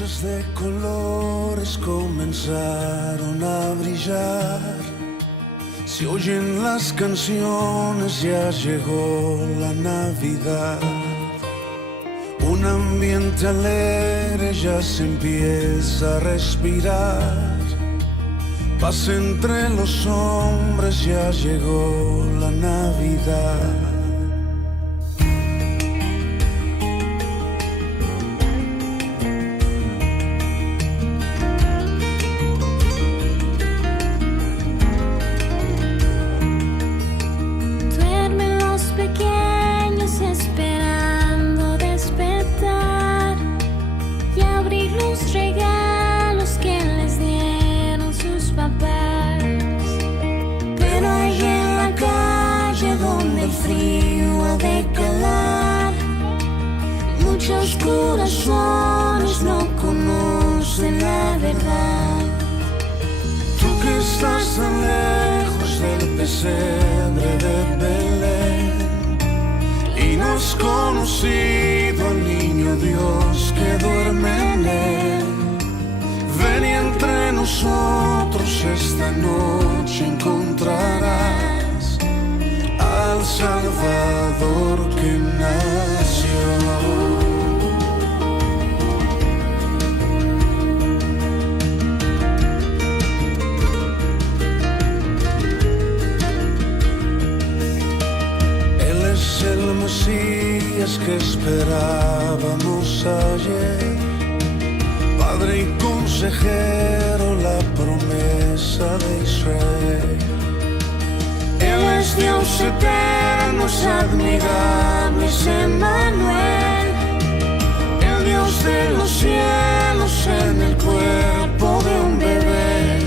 Luces de colores comenzaron a brillar. Se oyen las canciones, ya llegó la Navidad. Un ambiente alegre ya se empieza a respirar. Paz entre los hombres, ya llegó la Navidad. Muchos corazones no conocen la verdad. Tú que estás tan lejos del pesebre de Belén y no has conocido al niño Dios que duerme en él, ven y entre nosotros esta noche encontrarás al Salvador que nació. Él es el Mesías que esperábamos ayer, Padre y consejero, la promesa de Israel. Él es Dios eterno, es admirable, es Emmanuel, el Dios de los cielos en el cuerpo de un bebé.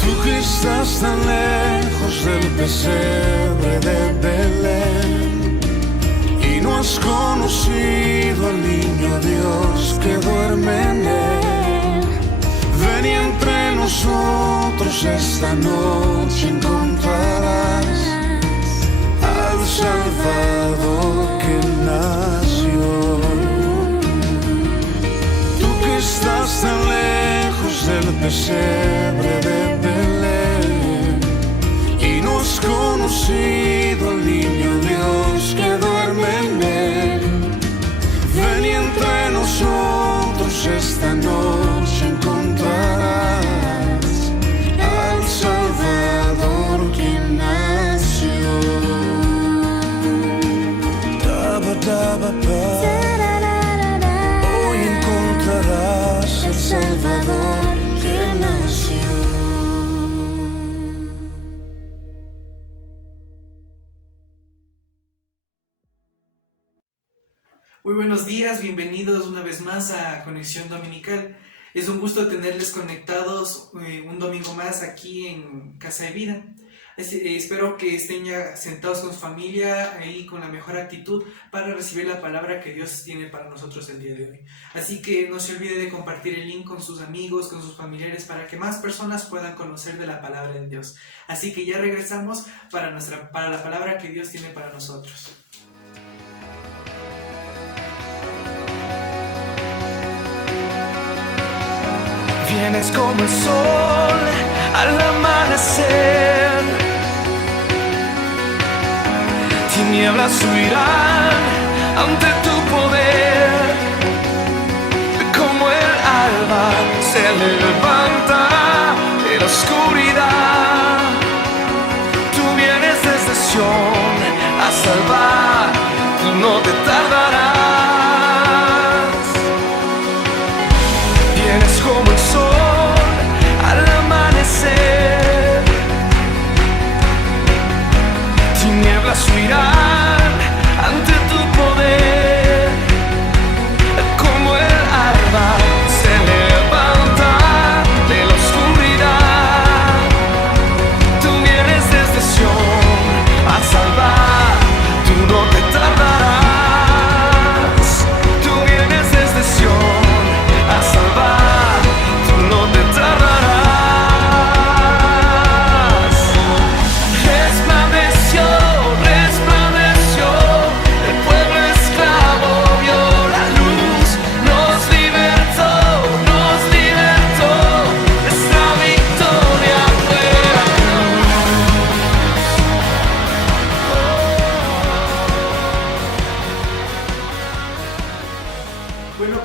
Tú que estás tan lejos del pesebre de Belén y no has conocido al niño Dios que duerme en él, ven y entre nosotros esta noche encontrarás al Salvador que nació. Tú que estás tan lejos del pesebre de Belén y no has conocido al niño Dios que duerme en él, ven y entre nosotros esta noche encontrarás al Salvador que nació. Hoy encontrarás al Salvador que nació. Muy buenos días, bienvenidos una vez más a Conexión Dominical. Es un gusto tenerles conectados un domingo más aquí en Casa de Vida. Espero que estén ya sentados con su familia y con la mejor actitud para recibir la palabra que Dios tiene para nosotros el día de hoy. Así que no se olvide de compartir el link con sus amigos, con sus familiares, para que más personas puedan conocer de la palabra de Dios. Así que ya regresamos para la palabra que Dios tiene para nosotros. Vienes como el sol al amanecer, tinieblas huirán ante tu poder, como el alba se levanta de la oscuridad. Tú vienes desde Sión a salvar, tú no te tardarás. Vienes como el sol al amanecer, tinieblas huirán ante tu poder, como el alba se levanta de la oscuridad. Tú vienes desde Sión a salvar, tú no te tardarás.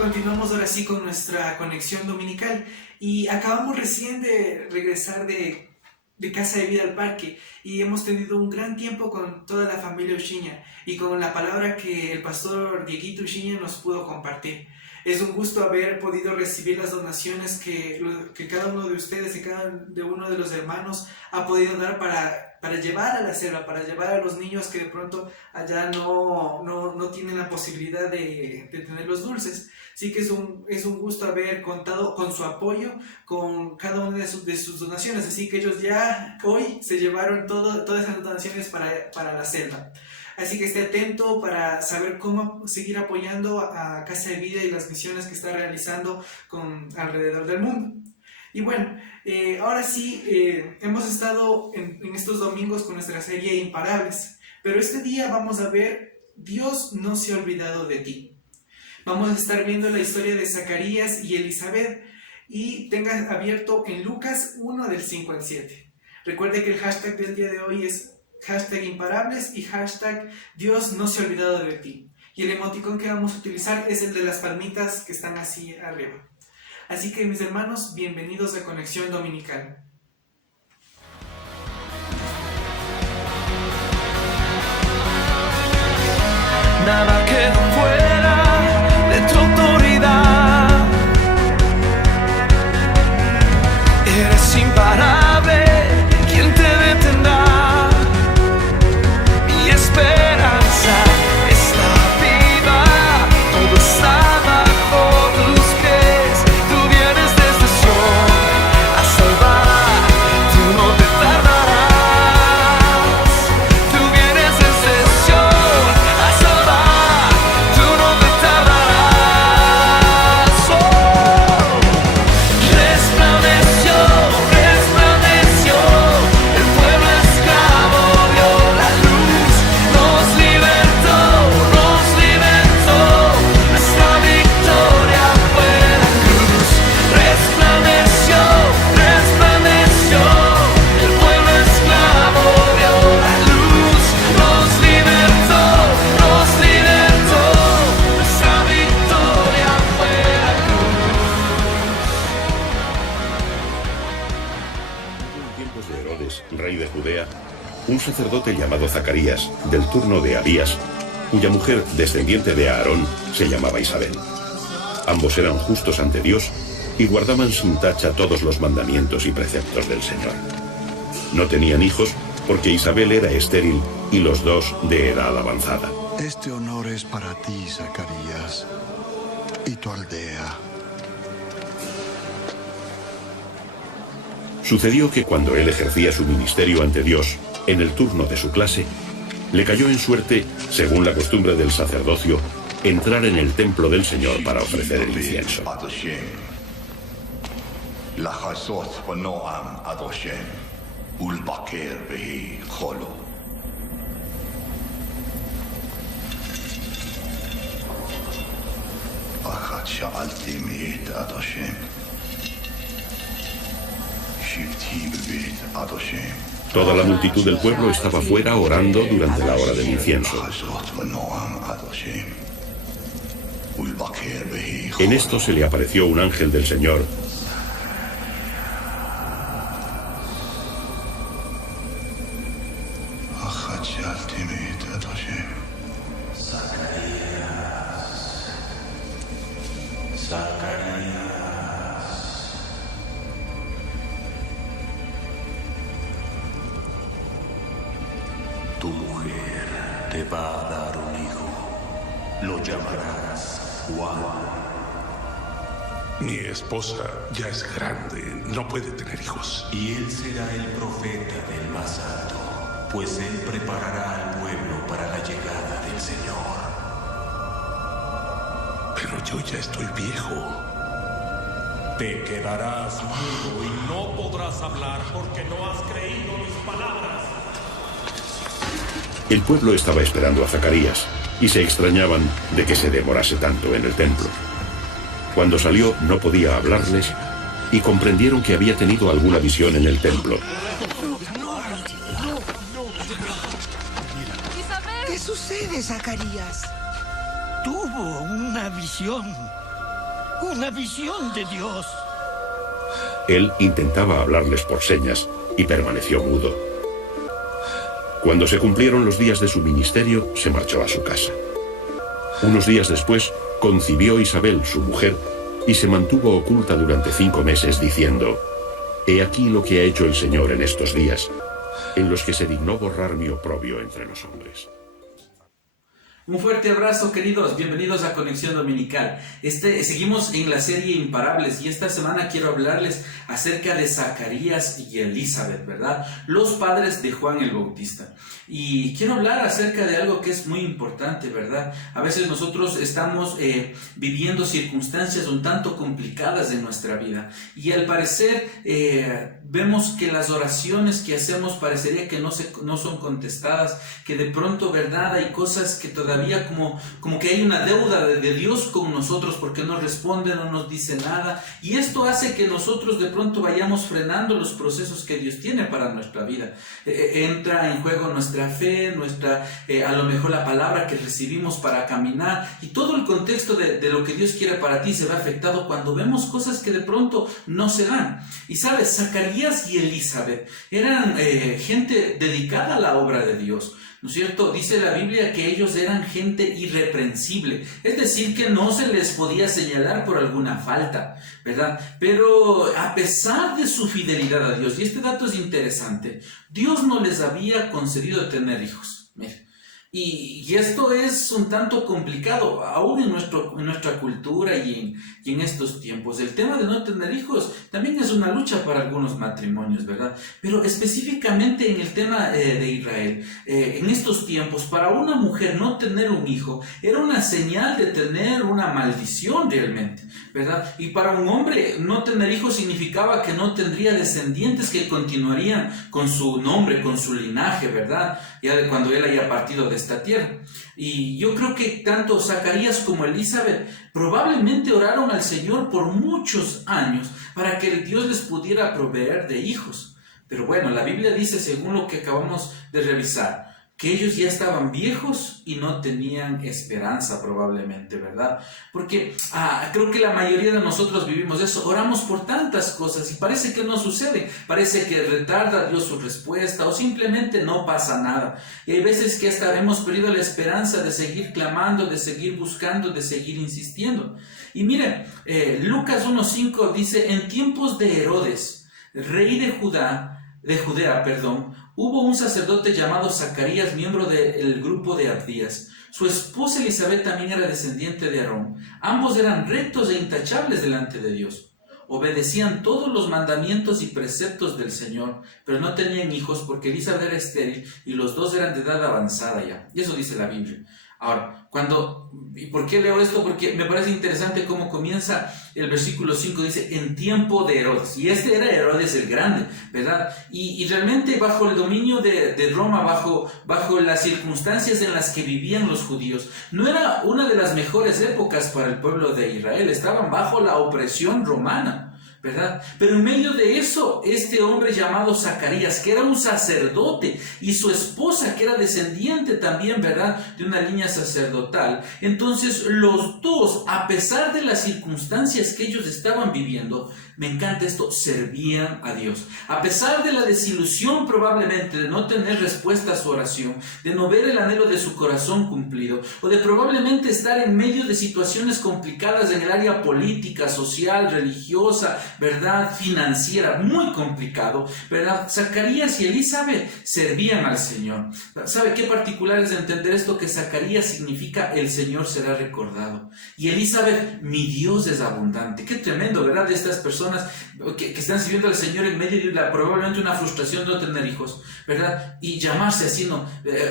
continuamos ahora sí con nuestra conexión dominical y acabamos recién de regresar de Casa de Vida al Parque y hemos tenido un gran tiempo con toda la familia Uchiña y con la palabra que el pastor Dieguito Uchiña nos pudo compartir. Es un gusto haber podido recibir las donaciones que cada uno de ustedes y cada uno de los hermanos ha podido dar para llevar a la selva, para llevar a los niños que de pronto allá no tienen la posibilidad de tener los dulces. Sí que es un gusto haber contado con su apoyo, con cada una de sus donaciones. Así que ellos ya hoy se llevaron todas esas donaciones para la selva. Así que esté atento para saber cómo seguir apoyando a Casa de Vida y las misiones que está realizando alrededor del mundo. Y bueno, ahora sí, hemos estado en estos domingos con nuestra serie Imparables, pero este día vamos a ver Dios no se ha olvidado de ti. Vamos a estar viendo la historia de Zacarías y Elizabeth y tengan abierto en Lucas 1 del 5 al 7. Recuerde que el hashtag del día de hoy es #imparables y hashtag Dios no se ha olvidado de ti. Y el emoticón que vamos a utilizar es el de las palmitas que están así arriba. Así que mis hermanos, bienvenidos a Conexión Dominical. Nada queda fuera de tu autoridad. Eres imparable, ¿quién te detendrá? Mi esperanza está viva, todo está bajo tus pies. Tú vienes desde Sion a salvar, tú no te tardarás. Tú vienes desde Sion a salvar, tú no te tardarás. Oh, resplandeció, resplandeció, el pueblo esclavo vio la luz, nos libertó, nuestra victoria fue la cruz. Resplandeció, resplandeció, el pueblo esclavo vio la luz, nos libertó, nuestra victoria fue la cruz. En tiempos de Herodes, rey de Judea, un sacerdote llamado Zacarías, del turno de Abías, cuya mujer, descendiente de Aarón, se llamaba Isabel. Ambos eran justos ante Dios y guardaban sin tacha todos los mandamientos y preceptos del Señor. No tenían hijos porque Isabel era estéril y los dos de edad avanzada. Este honor es para ti, Zacarías, y tu aldea. Sucedió que cuando él ejercía su ministerio ante Dios, en el turno de su clase, le cayó en suerte, según la costumbre del sacerdocio, entrar en el templo del Señor para ofrecer el incienso. Toda la multitud del pueblo estaba fuera orando durante la hora del incienso. En esto se le apareció un ángel del Señor Tu mujer te va a dar un hijo. Lo llamarás Juan. Mi esposa ya es grande, no puede tener hijos. Y él será el profeta del más alto, pues él preparará al pueblo para la llegada del Señor. Pero yo ya estoy viejo. Te quedarás mudo y no podrás hablar porque no has creído mis palabras. El pueblo estaba esperando a Zacarías y se extrañaban de que se demorase tanto en el templo. Cuando salió no podía hablarles y comprendieron que había tenido alguna visión en el templo. ¿Qué sucede, Zacarías? Tuvo una visión. una visión de Dios. Él intentaba hablarles por señas y permaneció mudo. Cuando se cumplieron los días de su ministerio, se marchó a su casa. Unos días después, concibió Isabel, su mujer, y se mantuvo oculta durante 5 meses, diciendo: «He aquí lo que ha hecho el Señor en estos días, en los que se dignó borrar mi oprobio entre los hombres». Un fuerte abrazo, queridos, bienvenidos a Conexión Dominical. Seguimos en la serie Imparables y esta semana quiero hablarles acerca de Zacarías y Elizabeth, ¿verdad? Los padres de Juan el Bautista. Y quiero hablar acerca de algo que es muy importante, ¿verdad? A veces nosotros estamos viviendo circunstancias un tanto complicadas en nuestra vida y al parecer vemos que las oraciones que hacemos parecería que no son contestadas, que de pronto, ¿verdad? Hay cosas que todavía como que hay una deuda de Dios con nosotros porque no responde, no nos dice nada, y esto hace que nosotros de pronto vayamos frenando los procesos que Dios tiene para nuestra vida. Entra en juego nuestra fe, a lo mejor la palabra que recibimos para caminar, y todo el contexto de lo que Dios quiere para ti se ve afectado cuando vemos cosas que de pronto no se dan. Y sabes, Zacarías y Elizabeth eran gente dedicada a la obra de Dios, ¿no es cierto? Dice la Biblia que ellos eran gente irreprensible, es decir, que no se les podía señalar por alguna falta, ¿verdad? Pero a pesar de su fidelidad a Dios, y este dato es interesante, Dios no les había concedido tener hijos. Mira. Y esto es un tanto complicado, aún en nuestra cultura y en estos tiempos. El tema de no tener hijos también es una lucha para algunos matrimonios, ¿verdad? Pero específicamente en el tema de Israel, en estos tiempos, para una mujer no tener un hijo era una señal de tener una maldición realmente, ¿verdad? Y para un hombre no tener hijos significaba que no tendría descendientes que continuarían con su nombre, con su linaje, ¿verdad? Ya de cuando él haya partido de esta tierra. Y yo creo que tanto Zacarías como Elizabeth probablemente oraron al Señor por muchos años para que Dios les pudiera proveer de hijos. Pero bueno, la Biblia dice, según lo que acabamos de revisar, que ellos ya estaban viejos y no tenían esperanza probablemente, ¿verdad? Porque creo que la mayoría de nosotros vivimos eso, oramos por tantas cosas y parece que no sucede, parece que retarda Dios su respuesta o simplemente no pasa nada. Y hay veces que hasta hemos perdido la esperanza de seguir clamando, de seguir buscando, de seguir insistiendo. Y miren, Lucas 1:5 dice, en tiempos de Herodes, rey de Judea, hubo un sacerdote llamado Zacarías, miembro del grupo de Abdías. Su esposa Elizabeth también era descendiente de Aarón. Ambos eran rectos e intachables delante de Dios. Obedecían todos los mandamientos y preceptos del Señor, pero no tenían hijos porque Elizabeth era estéril y los dos eran de edad avanzada ya. Y eso dice la Biblia. Ahora, ¿y por qué leo esto? Porque me parece interesante cómo comienza el versículo 5, dice, en tiempo de Herodes. Y este era Herodes el Grande, ¿verdad? Y realmente bajo el dominio de Roma, bajo las circunstancias en las que vivían los judíos, no era una de las mejores épocas para el pueblo de Israel. Estaban bajo la opresión romana, ¿verdad? Pero en medio de eso, este hombre llamado Zacarías, que era un sacerdote, y su esposa, que era descendiente también, ¿verdad?, de una línea sacerdotal. Entonces, los dos, a pesar de las circunstancias que ellos estaban viviendo, me encanta esto, servían a Dios. A pesar de la desilusión probablemente de no tener respuesta a su oración, de no ver el anhelo de su corazón cumplido, o de probablemente estar en medio de situaciones complicadas en el área política, social, religiosa, ¿verdad?, financiera, muy complicado, ¿verdad? Zacarías y Elizabeth servían al Señor. ¿Sabe qué particular es entender esto? Que Zacarías significa el Señor será recordado. Y Elizabeth, mi Dios es abundante. Qué tremendo, ¿verdad? De estas personas que están sirviendo al Señor en medio de probablemente una frustración de no tener hijos, ¿verdad? Y llamarse así, ¿no?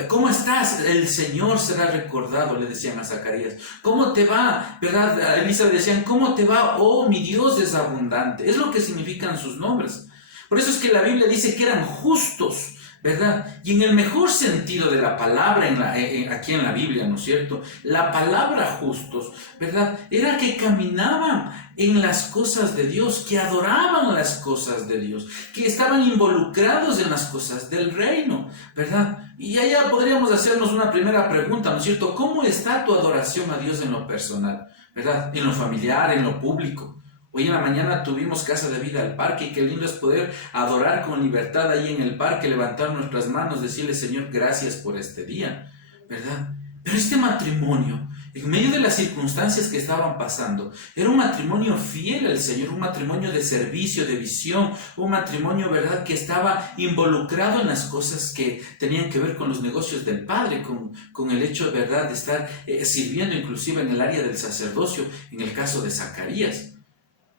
¿Cómo estás? El Señor será recordado, le decían a Zacarías. ¿Cómo te va? ¿Verdad? A Elizabeth decían, ¿cómo te va? Oh, mi Dios es abundante. Es lo que significan sus nombres. Por eso es que la Biblia dice que eran justos, ¿verdad? Y en el mejor sentido de la palabra aquí en la Biblia, ¿no es cierto? La palabra justos, ¿verdad? Era que caminaban en las cosas de Dios, que adoraban las cosas de Dios, que estaban involucrados en las cosas del reino, ¿verdad? Y allá podríamos hacernos una primera pregunta, ¿no es cierto? ¿Cómo está tu adoración a Dios en lo personal? ¿verdad? En lo familiar, en lo público. Hoy en la mañana tuvimos Casa de Vida al Parque y qué lindo es poder adorar con libertad ahí en el parque, levantar nuestras manos, decirle, Señor, gracias por este día, ¿verdad? Pero este matrimonio, en medio de las circunstancias que estaban pasando, era un matrimonio fiel al Señor, un matrimonio de servicio, de visión, un matrimonio, ¿verdad?, que estaba involucrado en las cosas que tenían que ver con los negocios del Padre, con el hecho, ¿verdad?, de estar sirviendo inclusive en el área del sacerdocio, en el caso de Zacarías.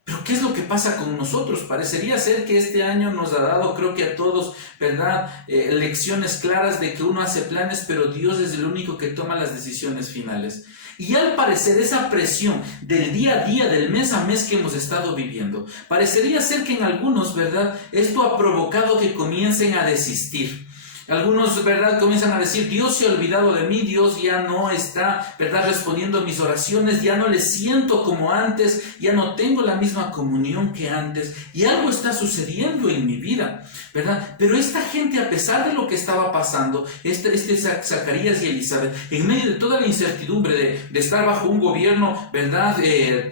Pero ¿qué es lo que pasa con nosotros? Parecería ser que este año nos ha dado, creo que a todos, ¿verdad?, lecciones claras de que uno hace planes, pero Dios es el único que toma las decisiones finales. Y al parecer esa presión del día a día, del mes a mes que hemos estado viviendo, parecería ser que en algunos, ¿verdad?, esto ha provocado que comiencen a desistir. Algunos, ¿verdad?, comienzan a decir, Dios se ha olvidado de mí, Dios ya no está, ¿verdad?, respondiendo a mis oraciones, ya no le siento como antes, ya no tengo la misma comunión que antes, y algo está sucediendo en mi vida, ¿verdad? Pero esta gente, a pesar de lo que estaba pasando, Zacarías y Elizabeth, en medio de toda la incertidumbre de estar bajo un gobierno, ¿verdad?,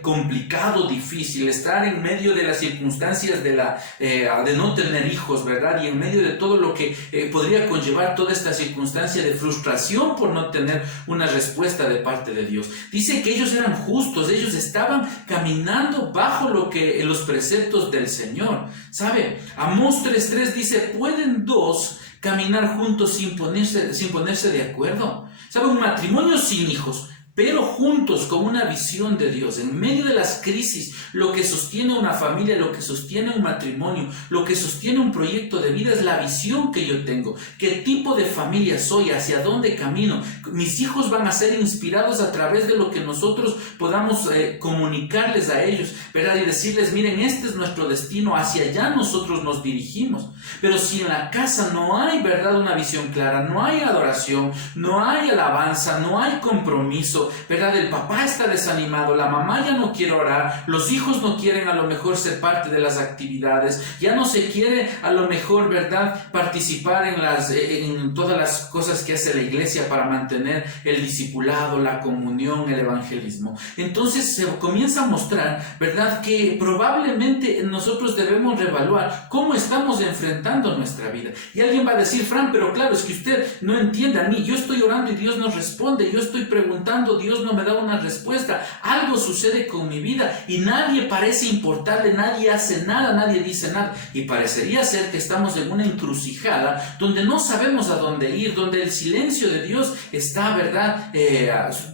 complicado, difícil, estar en medio de las circunstancias de no tener hijos, ¿verdad?, y en medio de todo lo que podría conllevar toda esta circunstancia de frustración por no tener una respuesta de parte de Dios. Dice que ellos eran justos, ellos estaban caminando bajo los preceptos del Señor. ¿Sabe? Amós 3:3 dice, ¿pueden dos caminar juntos sin ponerse de acuerdo? ¿Sabe? Un matrimonio sin hijos, pero juntos con una visión de Dios, en medio de las crisis, lo que sostiene una familia, lo que sostiene un matrimonio, lo que sostiene un proyecto de vida es la visión que yo tengo, qué tipo de familia soy, hacia dónde camino. Mis hijos van a ser inspirados a través de lo que nosotros podamos comunicarles a ellos, ¿verdad? Y decirles, miren, este es nuestro destino, hacia allá nosotros nos dirigimos. Pero si en la casa no hay, ¿verdad?, una visión clara, no hay adoración, no hay alabanza, no hay compromiso, ¿verdad? El papá está desanimado, la mamá ya no quiere orar, los hijos no quieren a lo mejor ser parte de las actividades, ya no se quiere a lo mejor, ¿verdad?, participar en todas las cosas que hace la iglesia para mantener el discipulado, la comunión, el evangelismo. Entonces se comienza a mostrar, ¿verdad?, que probablemente nosotros debemos reevaluar cómo estamos enfrentando nuestra vida. Y alguien va a decir, Fran, pero claro, es que usted no entiende a mí, yo estoy orando y Dios no responde, yo estoy preguntando, Dios no me da una respuesta, algo sucede con mi vida y nadie parece importarle, nadie hace nada, nadie dice nada, y parecería ser que estamos en una encrucijada donde no sabemos a dónde ir, donde el silencio de Dios está, ¿verdad?,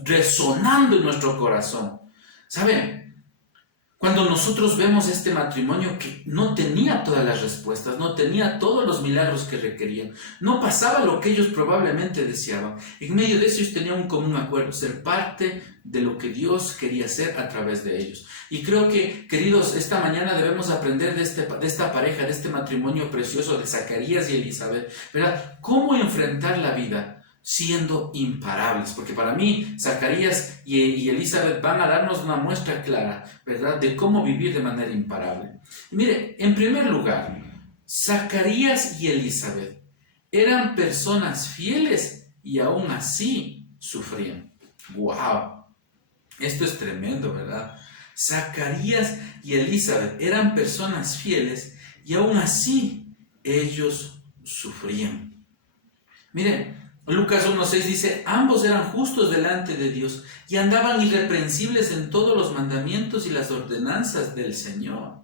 resonando en nuestro corazón. ¿Saben? Cuando nosotros vemos este matrimonio que no tenía todas las respuestas, no tenía todos los milagros que requerían, no pasaba lo que ellos probablemente deseaban, en medio de eso ellos tenían un común acuerdo, ser parte de lo que Dios quería hacer a través de ellos. Y creo que, queridos, esta mañana debemos aprender de esta pareja, de este matrimonio precioso de Zacarías y Elizabeth, ¿verdad? Cómo enfrentar la vida siendo imparables, porque para mí Zacarías y Elizabeth van a darnos una muestra clara, ¿verdad?, de cómo vivir de manera imparable. Y mire, en primer lugar, Zacarías y Elizabeth eran personas fieles y aún así sufrían. ¡Wow! Esto es tremendo, ¿verdad? Zacarías y Elizabeth eran personas fieles y aún así ellos sufrían. Miren, Lucas 1:6 dice, ambos eran justos delante de Dios y andaban irreprensibles en todos los mandamientos y las ordenanzas del Señor.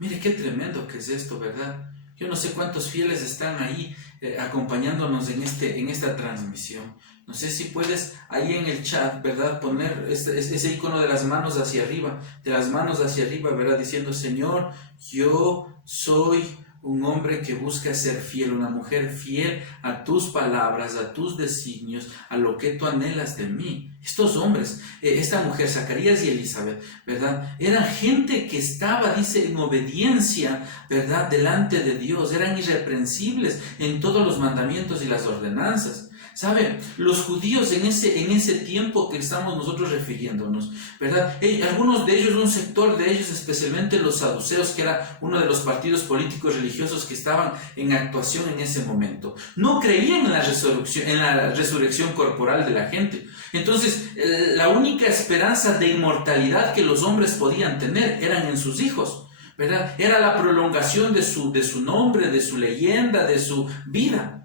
Mire qué tremendo que es esto, ¿verdad? Yo no sé cuántos fieles están ahí acompañándonos en esta transmisión. No sé si puedes ahí en el chat, ¿verdad?, poner ese icono de las manos hacia arriba, ¿verdad?, diciendo, Señor, yo soy un hombre que busca ser fiel, una mujer fiel a tus palabras, a tus designios, a lo que tú anhelas de mí. Estos hombres, esta mujer, Zacarías y Elizabeth, ¿verdad?, eran gente que estaba, dice, en obediencia, ¿verdad?, delante de Dios, eran irreprensibles en todos los mandamientos y las ordenanzas. ¿Sabe? Los judíos en ese tiempo que estamos nosotros refiriéndonos, ¿verdad? Algunos de ellos, un sector de ellos, especialmente los saduceos, que era uno de los partidos políticos religiosos que estaban en actuación en ese momento, no creían en la resurrección corporal de la gente. Entonces, la única esperanza de inmortalidad que los hombres podían tener eran en sus hijos, ¿verdad? Era la prolongación de su nombre, de su leyenda, de su vida.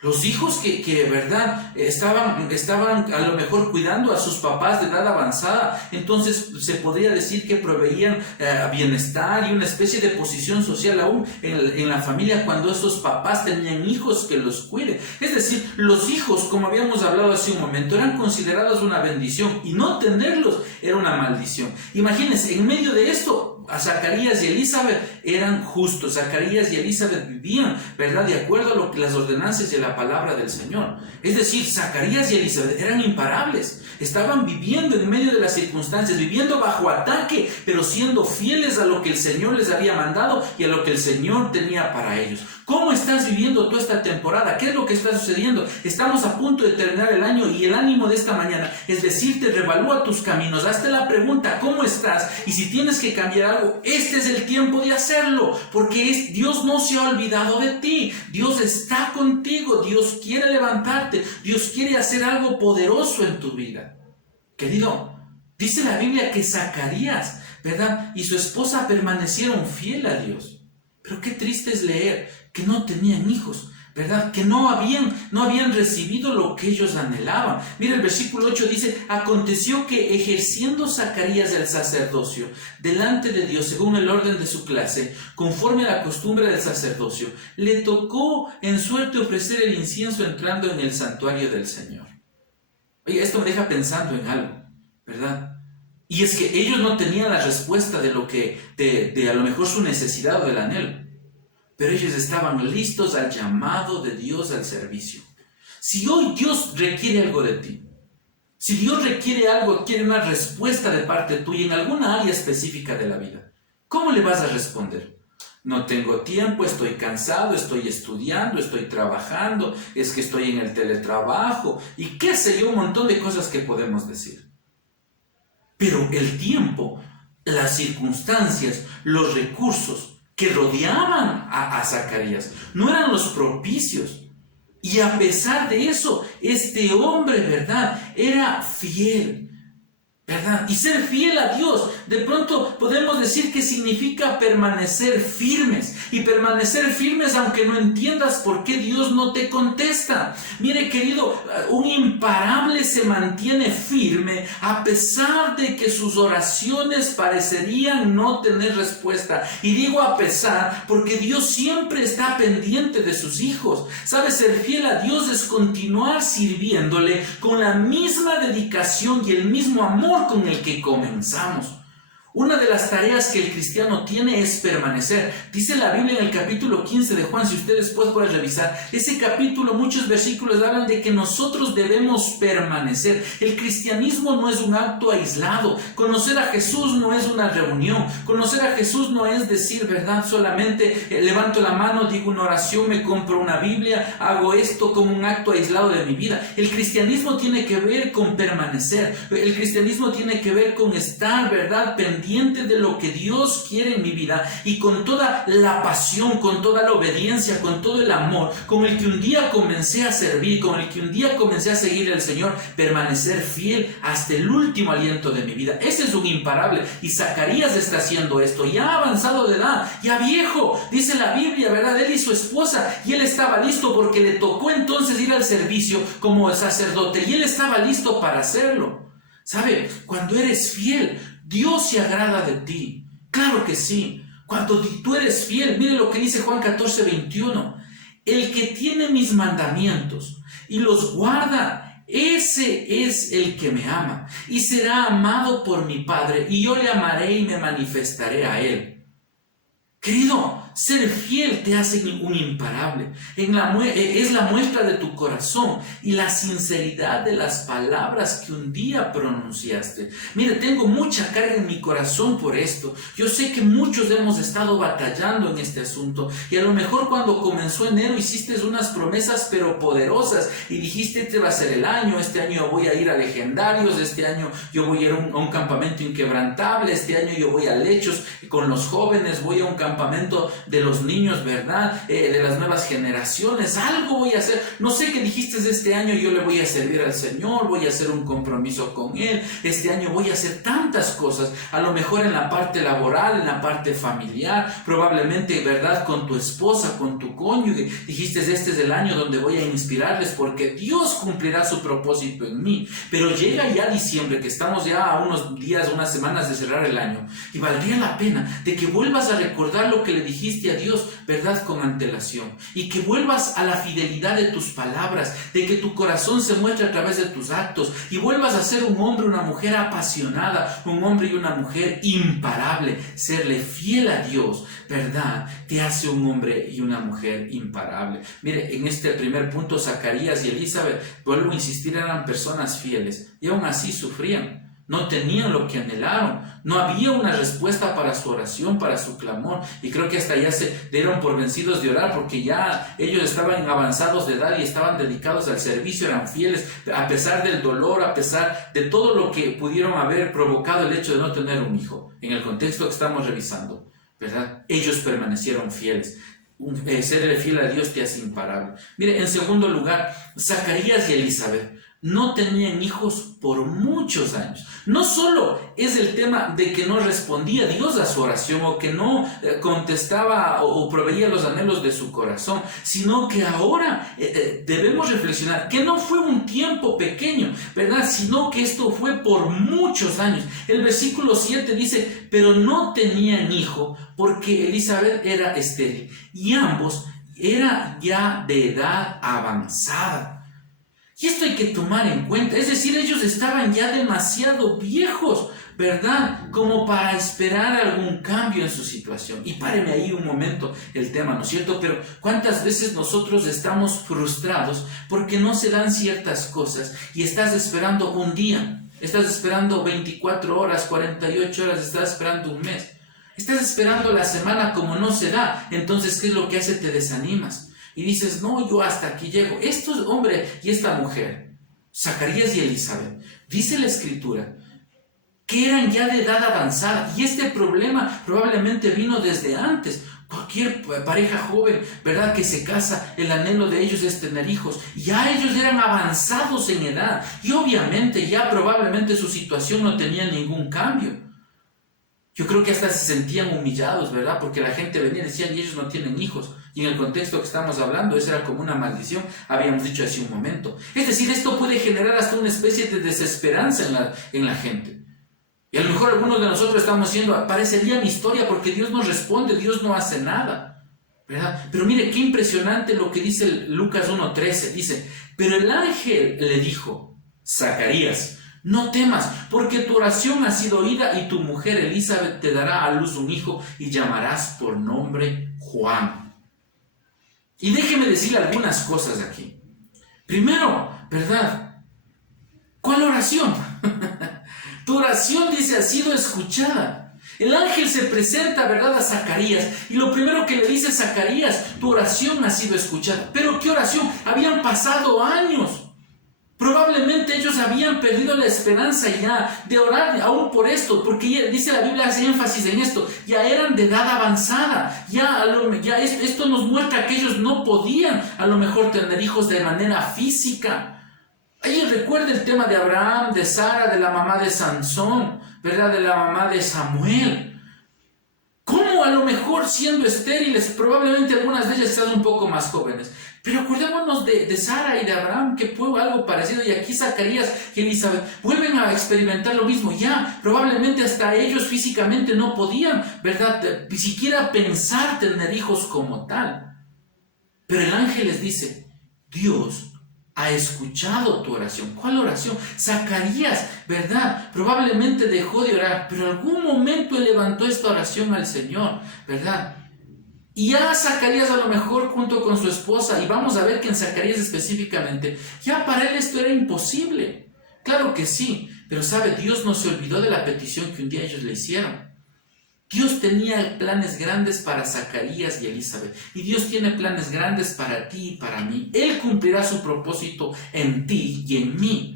Los hijos que verdad, estaban a lo mejor cuidando a sus papás de edad avanzada, entonces se podría decir que proveían bienestar y una especie de posición social aún en la familia cuando esos papás tenían hijos que los cuiden. Es decir, los hijos, como habíamos hablado hace un momento, eran considerados una bendición y no tenerlos era una maldición. Imagínense, en medio de esto, a Zacarías y Elizabeth eran justos. Zacarías y Elizabeth vivían, ¿verdad?, de acuerdo a lo que las ordenanzas y a la palabra del Señor. Es decir, Zacarías y Elizabeth eran imparables. Estaban viviendo en medio de las circunstancias, viviendo bajo ataque, pero siendo fieles a lo que el Señor les había mandado y a lo que el Señor tenía para ellos. ¿Cómo estás viviendo tú esta temporada? ¿Qué es lo que está sucediendo? Estamos a punto de terminar el año y el ánimo de esta mañana es decirte, revalúa tus caminos, hazte la pregunta, ¿cómo estás? Y si tienes que cambiar algo, este es el tiempo de hacerlo, porque Dios no se ha olvidado de ti. Dios está contigo, Dios quiere levantarte, Dios quiere hacer algo poderoso en tu vida. Querido, dice la Biblia que Zacarías, ¿verdad?, y su esposa permanecieron fiel a Dios. Pero qué triste es leer que no tenían hijos, ¿verdad?, que no habían recibido lo que ellos anhelaban. Mira, el versículo 8 dice: aconteció que ejerciendo Zacarías el sacerdocio delante de Dios según el orden de su clase, conforme a la costumbre del sacerdocio, le tocó en suerte ofrecer el incienso entrando en el santuario del Señor. Oye, esto me deja pensando en algo, ¿verdad? Y es que ellos no tenían la respuesta de a lo mejor su necesidad o del anhelo, pero ellos estaban listos al llamado de Dios al servicio. Si hoy Dios requiere algo de ti, si Dios requiere algo, quiere una respuesta de parte tuya en alguna área específica de la vida, ¿cómo le vas a responder? No tengo tiempo, estoy cansado, estoy estudiando, estoy trabajando, es que estoy en el teletrabajo y qué sé yo, un montón de cosas que podemos decir. Pero el tiempo, las circunstancias, los recursos que rodeaban a Zacarías no eran los propicios. Y a pesar de eso, este hombre, ¿verdad?, era fiel, ¿verdad? Y ser fiel a Dios, de pronto podemos decir que significa permanecer firmes. Y permanecer firmes aunque no entiendas por qué Dios no te contesta. Mire, querido, un imparable se mantiene firme a pesar de que sus oraciones parecerían no tener respuesta. Y digo a pesar porque Dios siempre está pendiente de sus hijos. ¿Sabes? Ser fiel a Dios es continuar sirviéndole con la misma dedicación y el mismo amor con el que comenzamos. Una de las tareas que el cristiano tiene es permanecer. Dice la Biblia en el capítulo 15 de Juan, si usted después puede revisar, ese capítulo, muchos versículos hablan de que nosotros debemos permanecer. El cristianismo no es un acto aislado. Conocer a Jesús no es una reunión. Conocer a Jesús no es decir, ¿verdad?, solamente levanto la mano, digo una oración, me compro una Biblia, hago esto como un acto aislado de mi vida. El cristianismo tiene que ver con permanecer. El cristianismo tiene que ver con estar, ¿verdad?, pendiente de lo que Dios quiere en mi vida y con toda la pasión, con toda la obediencia, con todo el amor con el que un día comencé a servir, con el que un día comencé a seguir al Señor, permanecer fiel hasta el último aliento de mi vida. Ese es un imparable, y Zacarías está haciendo esto, ya avanzado de edad, ya viejo, dice la Biblia, ¿verdad?, él y su esposa, y él estaba listo porque le tocó entonces ir al servicio como sacerdote, y él estaba listo para hacerlo. ¿Sabe? Cuando eres fiel, Dios se agrada de ti. Claro que sí. Cuando tú eres fiel, mire lo que dice Juan 14:21. El que tiene mis mandamientos y los guarda, ese es el que me ama y será amado por mi Padre, y yo le amaré y me manifestaré a él. Querido, ser fiel te hace un imparable. Es la muestra de tu corazón y la sinceridad de las palabras que un día pronunciaste. Mire, tengo mucha carga en mi corazón por esto. Yo sé que muchos hemos estado batallando en este asunto y a lo mejor cuando comenzó enero hiciste unas promesas pero poderosas y dijiste: este va a ser el año, este año voy a ir a Legendarios, este año yo voy a ir a un campamento inquebrantable, este año yo voy a Lechos con los jóvenes, voy a un campamento de los niños, ¿verdad? De las nuevas generaciones, algo voy a hacer. No sé qué dijiste: este año yo le voy a servir al Señor, voy a hacer un compromiso con Él, este año voy a hacer tantas cosas, a lo mejor en la parte laboral, en la parte familiar, probablemente, ¿verdad? Con tu esposa, con tu cónyuge, dijiste: este es el año donde voy a inspirarles porque Dios cumplirá su propósito en mí. Pero llega ya diciembre, que estamos ya a unos días, unas semanas de cerrar el año, y valdría la pena de que vuelvas a recordar lo que le dijiste a Dios, ¿verdad? Con antelación, y que vuelvas a la fidelidad de tus palabras, de que tu corazón se muestre a través de tus actos y vuelvas a ser un hombre, una mujer apasionada, un hombre y una mujer imparable. Serle fiel a Dios, ¿verdad?, te hace un hombre y una mujer imparable. Mire, en este primer punto, Zacarías y Elizabeth, vuelvo a insistir, eran personas fieles y aún así sufrían. No tenían lo que anhelaron, no había una respuesta para su oración, para su clamor, y creo que hasta ya se dieron por vencidos de orar porque ya ellos estaban avanzados de edad y estaban dedicados al servicio, eran fieles, a pesar del dolor, a pesar de todo lo que pudieron haber provocado el hecho de no tener un hijo. En el contexto que estamos revisando, ¿verdad?, ellos permanecieron fieles. Serle fiel a Dios te hace imparable. Mire, en segundo lugar, Zacarías y Elizabeth no tenían hijos por muchos años. No solo es el tema de que no respondía Dios a su oración o que no contestaba o proveía los anhelos de su corazón, sino que ahora debemos reflexionar que no fue un tiempo pequeño, ¿verdad?, sino que esto fue por muchos años. El versículo 7 dice: pero no tenían hijo porque Elizabeth era estéril y ambos eran ya de edad avanzada. Y esto hay que tomar en cuenta, es decir, ellos estaban ya demasiado viejos, ¿verdad?, como para esperar algún cambio en su situación. Y páreme ahí un momento el tema, ¿no es cierto? Pero ¿cuántas veces nosotros estamos frustrados porque no se dan ciertas cosas y estás esperando un día, estás esperando 24 horas, 48 horas, estás esperando un mes, estás esperando la semana, como no se da? Entonces, ¿qué es lo que hace? Te desanimas. Y dices: no, yo hasta aquí llego. Estos hombre y esta mujer, Zacarías y Elizabeth, dice la Escritura que eran ya de edad avanzada. Y este problema probablemente vino desde antes. Cualquier pareja joven, ¿verdad?, que se casa, el anhelo de ellos es tener hijos. Ya ellos eran avanzados en edad. Y obviamente ya probablemente su situación no tenía ningún cambio. Yo creo que hasta se sentían humillados, ¿verdad? Porque la gente venía y decía: y ellos no tienen hijos. Y en el contexto que estamos hablando, eso era como una maldición, habíamos dicho hace un momento. Es decir, esto puede generar hasta una especie de desesperanza en la gente. Y a lo mejor algunos de nosotros estamos diciendo: parecería mi historia porque Dios no responde, Dios no hace nada, ¿verdad? Pero mire qué impresionante lo que dice Lucas 1:13. Dice: pero el ángel le dijo: Zacarías, no temas, porque tu oración ha sido oída y tu mujer Elizabeth te dará a luz un hijo y llamarás por nombre Juan. Y déjeme decirle algunas cosas aquí. Primero, ¿verdad?, ¿cuál oración? Tu oración, dice, ha sido escuchada. El ángel se presenta, ¿verdad?, a Zacarías, y lo primero que le dice Zacarías: tu oración ha sido escuchada. ¿Pero qué oración? Habían pasado años. Probablemente ellos habían perdido la esperanza ya de orar aún por esto, porque ya, dice la Biblia, hace énfasis en esto: ya eran de edad avanzada, esto nos muestra que ellos no podían a lo mejor tener hijos de manera física. Ahí recuerda el tema de Abraham, de Sara, de la mamá de Sansón, ¿verdad?, de la mamá de Samuel. ¿Cómo a lo mejor siendo estériles? Probablemente algunas de ellas están un poco más jóvenes. Pero acordémonos de Sara y de Abraham, que fue algo parecido. Y aquí Zacarías y Elizabeth vuelven a experimentar lo mismo. Ya, probablemente hasta ellos físicamente no podían, ¿verdad?, ni siquiera pensar tener hijos como tal. Pero el ángel les dice: Dios ha escuchado tu oración. ¿Cuál oración? Zacarías, ¿verdad?, probablemente dejó de orar, pero en algún momento él levantó esta oración al Señor, ¿verdad? Y ya Zacarías a lo mejor junto con su esposa, y vamos a ver que en Zacarías específicamente, ya para él esto era imposible. Claro que sí, pero sabe, Dios no se olvidó de la petición que un día ellos le hicieron. Dios tenía planes grandes para Zacarías y Elizabeth, y Dios tiene planes grandes para ti y para mí. Él cumplirá su propósito en ti y en mí.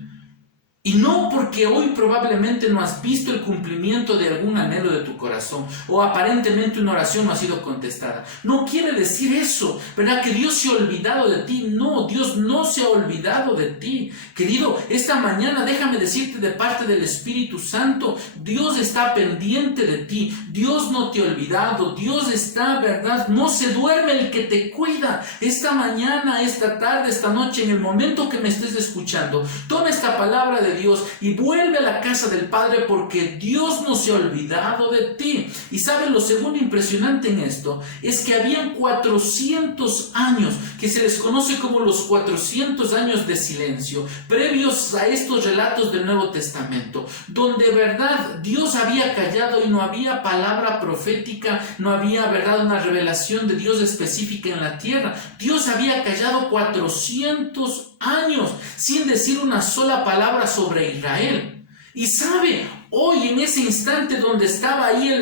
Y no porque hoy probablemente no has visto el cumplimiento de algún anhelo de tu corazón o aparentemente una oración no ha sido contestada. No quiere decir eso, ¿verdad? Que Dios se ha olvidado de ti. No, Dios no se ha olvidado de ti. Querido, esta mañana déjame decirte de parte del Espíritu Santo, Dios está pendiente de ti. Dios no te ha olvidado. Dios está, ¿verdad? No se duerme el que te cuida. Esta mañana, esta tarde, esta noche, en el momento que me estés escuchando, toma esta palabra de Dios y vuelve a la casa del Padre, porque Dios no se ha olvidado de ti. Y saben, lo segundo impresionante en esto es que habían 400 años que se les conoce como los 400 años de silencio previos a estos relatos del Nuevo Testamento, donde verdad Dios había callado y no había palabra profética, no había verdad una revelación de Dios específica en la tierra. Dios había callado 400 años sin decir una sola palabra sobre Israel. Y sabe, hoy en ese instante donde estaba ahí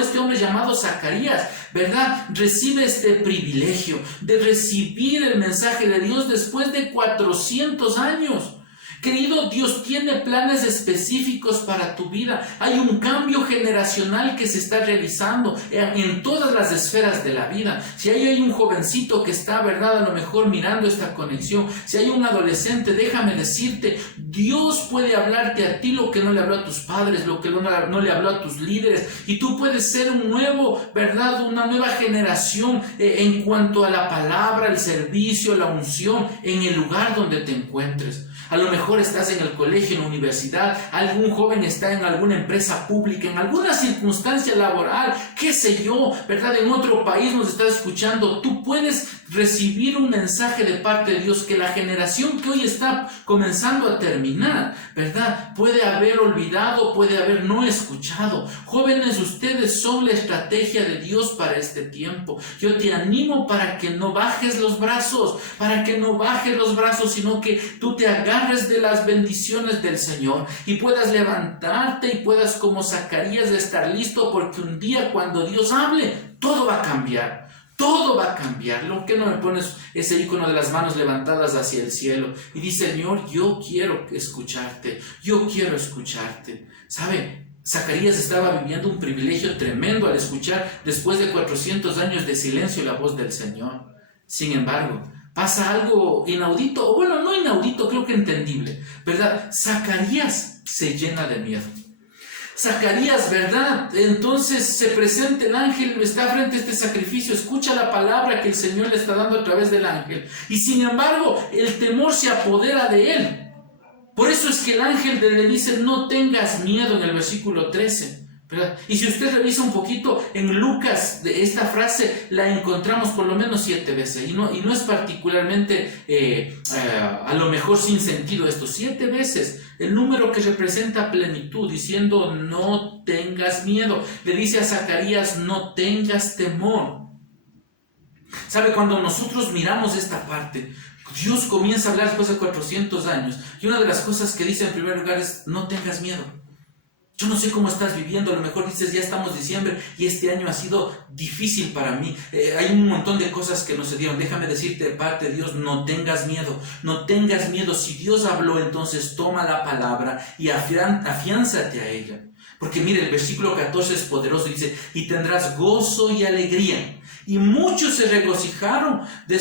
este hombre llamado Zacarías, ¿verdad? Recibe este privilegio de recibir el mensaje de Dios después de 400 años. Querido, Dios tiene planes específicos para tu vida. Hay un cambio generacional que se está realizando en todas las esferas de la vida. Si hay un jovencito que está, ¿verdad?, a lo mejor mirando esta conexión, si hay un adolescente, déjame decirte, Dios puede hablarte a ti lo que no le habló a tus padres, lo que no le habló a tus líderes, y tú puedes ser un nuevo, ¿verdad?, una nueva generación en cuanto a la palabra, el servicio, la unción, en el lugar donde te encuentres. A lo mejor estás en el colegio, en la universidad, algún joven está en alguna empresa pública, en alguna circunstancia laboral, qué sé yo, ¿verdad? En otro país nos estás escuchando. Tú puedes recibir un mensaje de parte de Dios que la generación que hoy está comenzando a terminar, ¿verdad?, puede haber olvidado, puede haber no escuchado. Jóvenes, ustedes son la estrategia de Dios para este tiempo. Yo te animo para que no bajes los brazos, sino que tú te agarres de las bendiciones del Señor y puedas levantarte y puedas, como Zacarías, estar listo, porque un día cuando Dios hable, todo va a cambiar. Todo va a cambiar. ¿Lo que no me pones ese icono de las manos levantadas hacia el cielo? Y dice, Señor, yo quiero escucharte. Yo quiero escucharte. ¿Sabe? Zacarías estaba viviendo un privilegio tremendo al escuchar, después de 400 años de silencio, la voz del Señor. Sin embargo, pasa algo inaudito, o bueno, no inaudito, creo que entendible, ¿verdad? Zacarías se llena de miedo. Zacarías, ¿verdad? Entonces se presenta el ángel, está frente a este sacrificio, escucha la palabra que el Señor le está dando a través del ángel, y sin embargo el temor se apodera de él. Por eso es que el ángel le dice, no tengas miedo, en el versículo 13, ¿verdad? Y si usted revisa un poquito en Lucas, esta frase la encontramos por lo menos 7 veces, y no es particularmente a lo mejor sin sentido esto. 7 veces el número que representa plenitud, diciendo no tengas miedo. Le dice a Zacarías, no tengas temor. ¿Sabe? Cuando nosotros miramos esta parte, Dios comienza a hablar después de 400 años, y una de las cosas que dice en primer lugar es, no tengas miedo. Yo no sé cómo estás viviendo, a lo mejor dices, ya estamos diciembre y este año ha sido difícil para mí. Hay un montón de cosas que no se dieron. Déjame decirte de parte de Dios, no tengas miedo, no tengas miedo. Si Dios habló, entonces toma la palabra y afiánzate a ella. Porque mire, el versículo 14 es poderoso, dice, y tendrás gozo y alegría. Y muchos se regocijarán de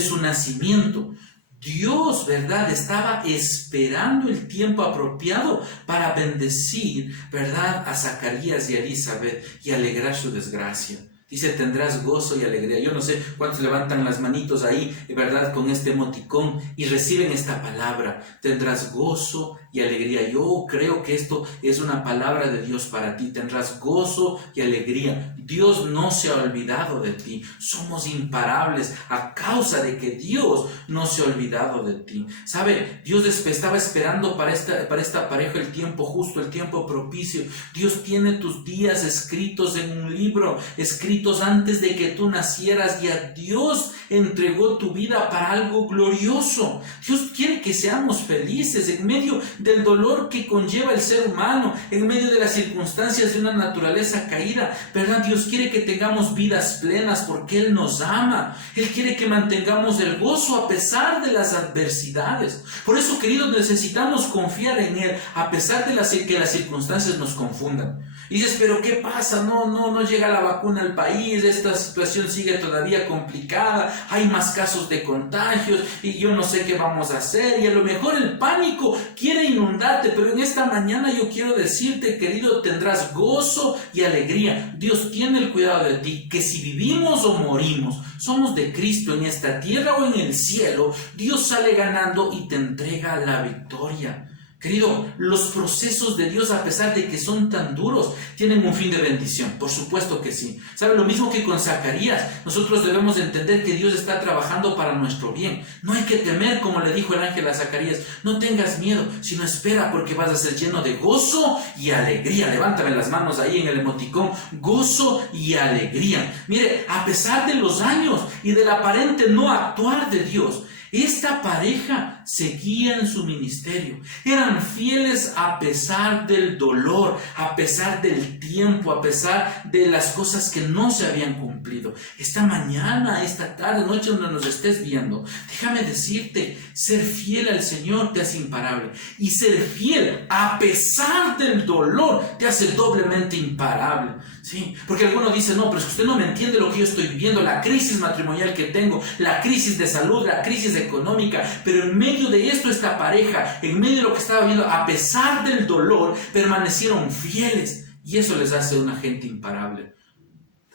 su nacimiento. Dios, ¿verdad?, estaba esperando el tiempo apropiado para bendecir, ¿verdad?, a Zacarías y a Elizabeth y alegrar su desgracia. Dice, tendrás gozo y alegría. Yo no sé cuántos levantan las manitos ahí, ¿verdad? Con este emoticón y reciben esta palabra. Tendrás gozo y alegría. Yo creo que esto es una palabra de Dios para ti. Tendrás gozo y alegría. Dios no se ha olvidado de ti. Somos imparables a causa de que Dios no se ha olvidado de ti. ¿Sabe? Dios estaba esperando para esta pareja el tiempo justo, el tiempo propicio. Dios tiene tus días escritos en un libro, escritos antes de que tú nacieras, y a Dios entregó tu vida para algo glorioso. Dios quiere que seamos felices en medio del dolor que conlleva el ser humano, en medio de las circunstancias de una naturaleza caída, ¿verdad? Dios quiere que tengamos vidas plenas porque Él nos ama. Él quiere que mantengamos el gozo a pesar de las adversidades. Por eso, queridos, necesitamos confiar en Él a pesar de que las circunstancias nos confundan. Y dices, pero ¿qué pasa? No llega la vacuna al país, esta situación sigue todavía complicada, hay más casos de contagios y yo no sé qué vamos a hacer, y a lo mejor el pánico quiere inundarte, pero en esta mañana yo quiero decirte, querido, tendrás gozo y alegría. Dios tiene el cuidado de ti, que si vivimos o morimos, somos de Cristo en esta tierra o en el cielo, Dios sale ganando y te entrega la victoria. Querido, los procesos de Dios, a pesar de que son tan duros, tienen un fin de bendición. Por supuesto que sí. ¿Sabe? Lo mismo que con Zacarías. Nosotros debemos entender que Dios está trabajando para nuestro bien. No hay que temer, como le dijo el ángel a Zacarías. No tengas miedo, sino espera, porque vas a ser lleno de gozo y alegría. Levántame las manos ahí en el emoticón. Gozo y alegría. Mire, a pesar de los años y del aparente no actuar de Dios, esta pareja seguía en su ministerio. Eran fieles a pesar del dolor, a pesar del tiempo, a pesar de las cosas que no se habían cumplido. Esta mañana, esta tarde, noche, donde nos estés viendo, déjame decirte, ser fiel al Señor te hace imparable. Y ser fiel a pesar del dolor te hace doblemente imparable. ¿Sí? Porque algunos dicen, no, pero es que usted no me entiende lo que yo estoy viviendo, la crisis matrimonial que tengo, la crisis de salud, la crisis económica. Pero en medio de esto, esta pareja, en medio de lo que estaba viviendo, a pesar del dolor, permanecieron fieles. Y eso les hace una gente imparable.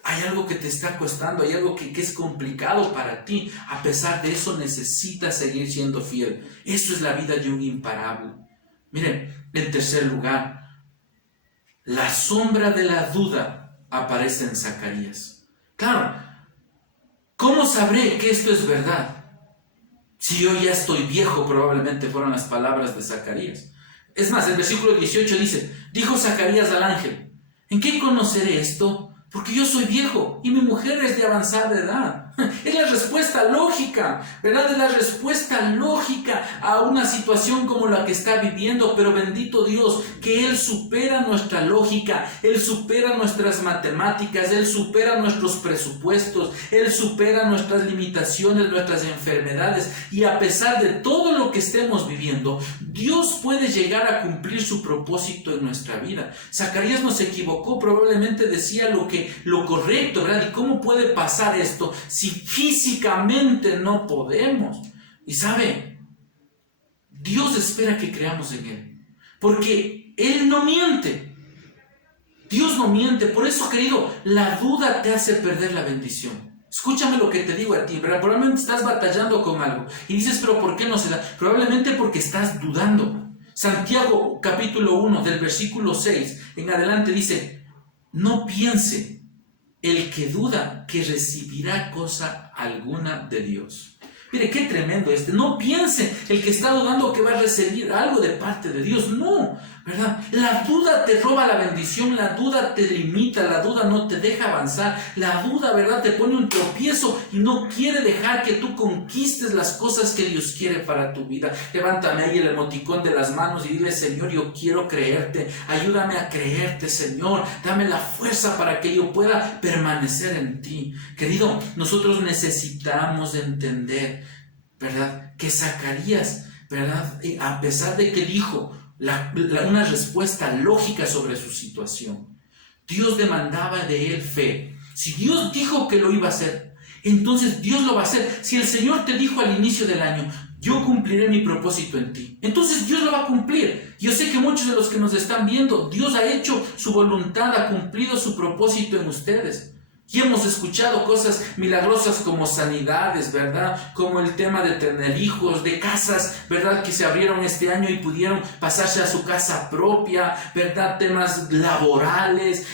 Hay algo que te está costando, hay algo que es complicado para ti. A pesar de eso, necesitas seguir siendo fiel. Eso es la vida de un imparable. Miren, en tercer lugar, la sombra de la duda aparece en Zacarías. Claro, ¿cómo sabré que esto es verdad? Si yo ya estoy viejo, probablemente fueron las palabras de Zacarías. Es más, el versículo 18 dice, dijo Zacarías al ángel, ¿en qué conoceré esto? Porque yo soy viejo y mi mujer es de avanzada edad. Es la respuesta lógica, ¿verdad? Es la respuesta lógica a una situación como la que está viviendo, pero bendito Dios, que Él supera nuestra lógica, Él supera nuestras matemáticas, Él supera nuestros presupuestos, Él supera nuestras limitaciones, nuestras enfermedades, y a pesar de todo lo que estemos viviendo, Dios puede llegar a cumplir su propósito en nuestra vida. Zacarías no se equivocó, probablemente decía lo correcto, ¿verdad? ¿Y cómo puede pasar esto si físicamente no podemos? Y sabe, Dios espera que creamos en Él, porque Él no miente. Dios no miente. Por eso, querido, la duda te hace perder la bendición. Escúchame lo que te digo a ti, ¿verdad? Probablemente estás batallando con algo y dices, pero ¿por qué no se da? Probablemente porque estás dudando. Santiago capítulo 1 del versículo 6 en adelante dice, no piense el que duda que recibirá cosa alguna de Dios. Mire, qué tremendo no piense el que está dudando que va a recibir algo de parte de Dios. No, ¿verdad? La duda te roba la bendición, la duda te limita, la duda no te deja avanzar, la duda, ¿verdad?, te pone un tropiezo y no quiere dejar que tú conquistes las cosas que Dios quiere para tu vida. Levántame ahí el emoticón de las manos y dile, Señor, yo quiero creerte, ayúdame a creerte, Señor, dame la fuerza para que yo pueda permanecer en ti. Querido, nosotros necesitamos entender, ¿verdad?, que Zacarías, ¿verdad?, a pesar de que dijo una respuesta lógica sobre su situación, Dios demandaba de él fe. Si Dios dijo que lo iba a hacer, entonces Dios lo va a hacer. Si el Señor te dijo al inicio del año, yo cumpliré mi propósito en ti, entonces Dios lo va a cumplir. Yo sé que muchos de los que nos están viendo, Dios ha hecho su voluntad, ha cumplido su propósito en ustedes. Y hemos escuchado cosas milagrosas como sanidades, ¿verdad? Como el tema de tener hijos, de casas, ¿verdad? Que se abrieron este año y pudieron pasarse a su casa propia, ¿verdad? Temas laborales,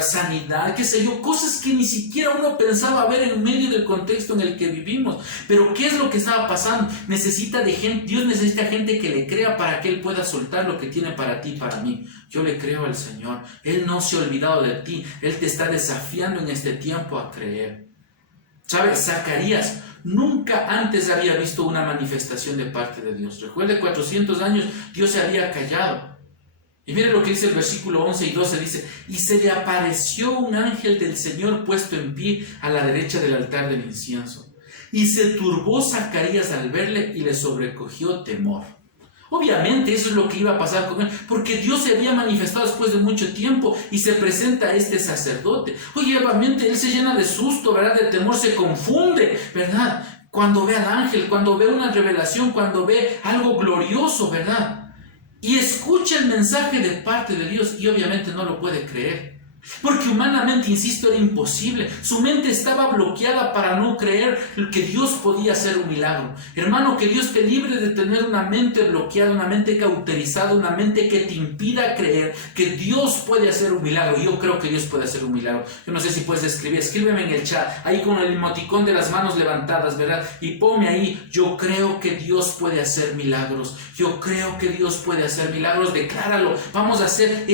sanidad, qué sé yo, cosas que ni siquiera uno pensaba ver en medio del contexto en el que vivimos. Pero ¿qué es lo que estaba pasando? Necesita de gente, Dios necesita gente que le crea para que Él pueda soltar lo que tiene para ti y para mí. Yo le creo al Señor. Él no se ha olvidado de ti. Él te está desafiando en este tiempo a creer. ¿Sabes? Zacarías nunca antes había visto una manifestación de parte de Dios. Recuerde, 400 años Dios se había callado. Y mire lo que dice el versículo 11 y 12. Dice: y se le apareció un ángel del Señor puesto en pie a la derecha del altar del incienso. Y se turbó Zacarías al verle y le sobrecogió temor. Obviamente eso es lo que iba a pasar con él, porque Dios se había manifestado después de mucho tiempo y se presenta a este sacerdote. Oye, obviamente él se llena de susto, ¿verdad? De temor, se confunde, ¿verdad? Cuando ve al ángel, cuando ve una revelación, cuando ve algo glorioso, ¿verdad? Y escucha el mensaje de parte de Dios y obviamente no lo puede creer. Porque humanamente, insisto, era imposible. Su mente estaba bloqueada para no creer que Dios podía hacer un milagro. Hermano, que Dios te libre de tener una mente bloqueada, una mente cauterizada, una mente que te impida creer que Dios puede hacer un milagro. Yo creo que Dios puede hacer un milagro. Yo no sé si puedes escríbeme en el chat, ahí con el emoticón de las manos levantadas, ¿verdad? Y ponme ahí: yo creo que Dios puede hacer milagros. Yo creo que Dios puede hacer milagros. Decláralo. Vamos a hacer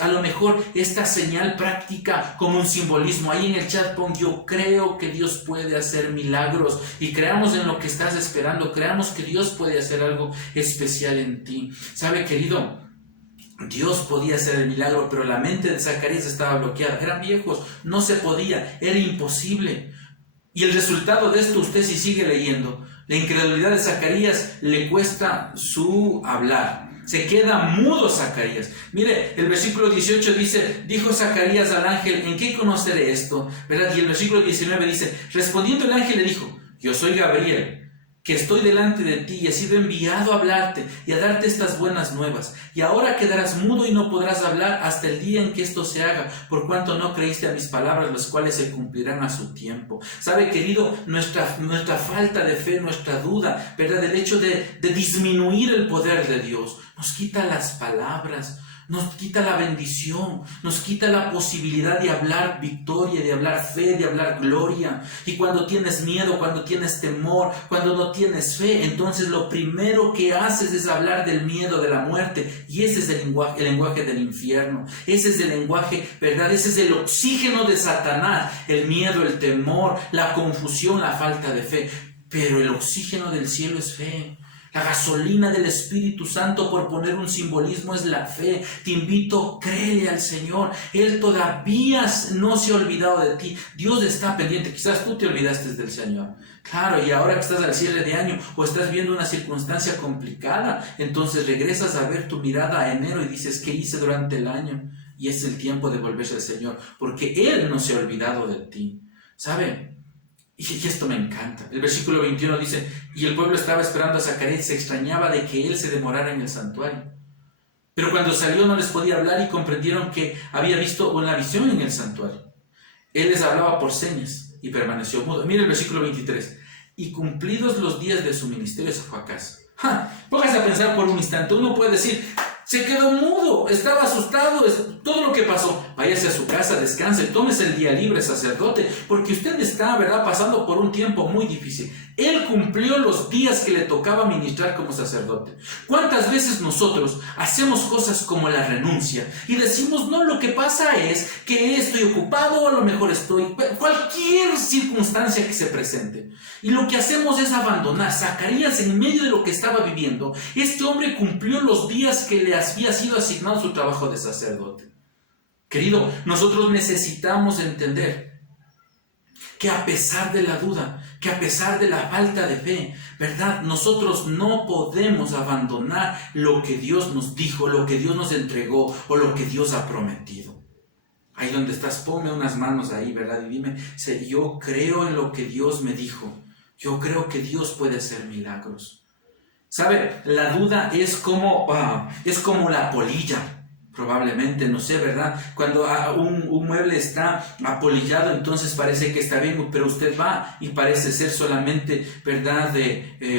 a lo mejor esta señal práctica como un simbolismo. Ahí en el chat pon: yo creo que Dios puede hacer milagros. Y creamos en lo que estás esperando. Creamos que Dios puede hacer algo especial en ti. ¿Sabe, querido? Dios podía hacer el milagro, pero la mente de Zacarías estaba bloqueada. Eran viejos, no se podía, era imposible. Y el resultado de esto, usted si sigue leyendo, la incredulidad de Zacarías le cuesta su hablar. Se queda mudo Zacarías. Mire, el versículo 18 dice: dijo Zacarías al ángel: ¿en qué conoceré esto? ¿Verdad? Y el versículo 19 dice: respondiendo el ángel le dijo: yo soy Gabriel, que estoy delante de ti y he sido enviado a hablarte y a darte estas buenas nuevas. Y ahora quedarás mudo y no podrás hablar hasta el día en que esto se haga, por cuanto no creíste a mis palabras, las cuales se cumplirán a su tiempo. ¿Sabe, querido? Nuestra falta de fe, nuestra duda, ¿verdad? El hecho de disminuir el poder de Dios nos quita las palabras, nos quita la bendición, nos quita la posibilidad de hablar victoria, de hablar fe, de hablar gloria. Y cuando tienes miedo, cuando tienes temor, cuando no tienes fe, entonces lo primero que haces es hablar del miedo, de la muerte. Y ese es el lenguaje del infierno. Ese es el lenguaje, ¿verdad? Ese es el oxígeno de Satanás. El miedo, el temor, la confusión, la falta de fe. Pero el oxígeno del cielo es fe. La gasolina del Espíritu Santo, por poner un simbolismo, es la fe. Te invito, créele al Señor. Él todavía no se ha olvidado de ti. Dios está pendiente. Quizás tú te olvidaste del Señor. Claro, y ahora que estás al cierre de año o estás viendo una circunstancia complicada, entonces regresas a ver tu mirada a enero y dices: ¿qué hice durante el año? Y es el tiempo de volverse al Señor, porque Él no se ha olvidado de ti. ¿Sabe? Y esto me encanta. El versículo 21 dice: y el pueblo estaba esperando a Zacarías y se extrañaba de que él se demorara en el santuario. Pero cuando salió no les podía hablar y comprendieron que había visto una visión en el santuario. Él les hablaba por señas y permaneció mudo. Mira el versículo 23. Y cumplidos los días de su ministerio se fue a casa. Póngase a pensar por un instante. Uno puede decir: se quedó mudo, estaba asustado, todo lo que pasó. Váyase a su casa, descanse, tómese el día libre, sacerdote, porque usted está, ¿verdad?, pasando por un tiempo muy difícil. Él cumplió los días que le tocaba ministrar como sacerdote. ¿Cuántas veces nosotros hacemos cosas como la renuncia y decimos: no, lo que pasa es que estoy ocupado, a lo mejor estoy... cualquier circunstancia que se presente. Y lo que hacemos es abandonar. Zacarías, en medio de lo que estaba viviendo, este hombre cumplió los días que le había sido asignado su trabajo de sacerdote. Querido, nosotros necesitamos entender que a pesar de la duda, que a pesar de la falta de fe, ¿verdad?, nosotros no podemos abandonar lo que Dios nos dijo, lo que Dios nos entregó o lo que Dios ha prometido. Ahí donde estás, ponme unas manos ahí, ¿verdad? Y dime: yo creo en lo que Dios me dijo. Yo creo que Dios puede hacer milagros. ¿Sabe? La duda es como la polilla. Probablemente, no sé, ¿verdad? Cuando un mueble está apolillado, entonces parece que está bien, pero usted va y parece ser solamente, ¿verdad?,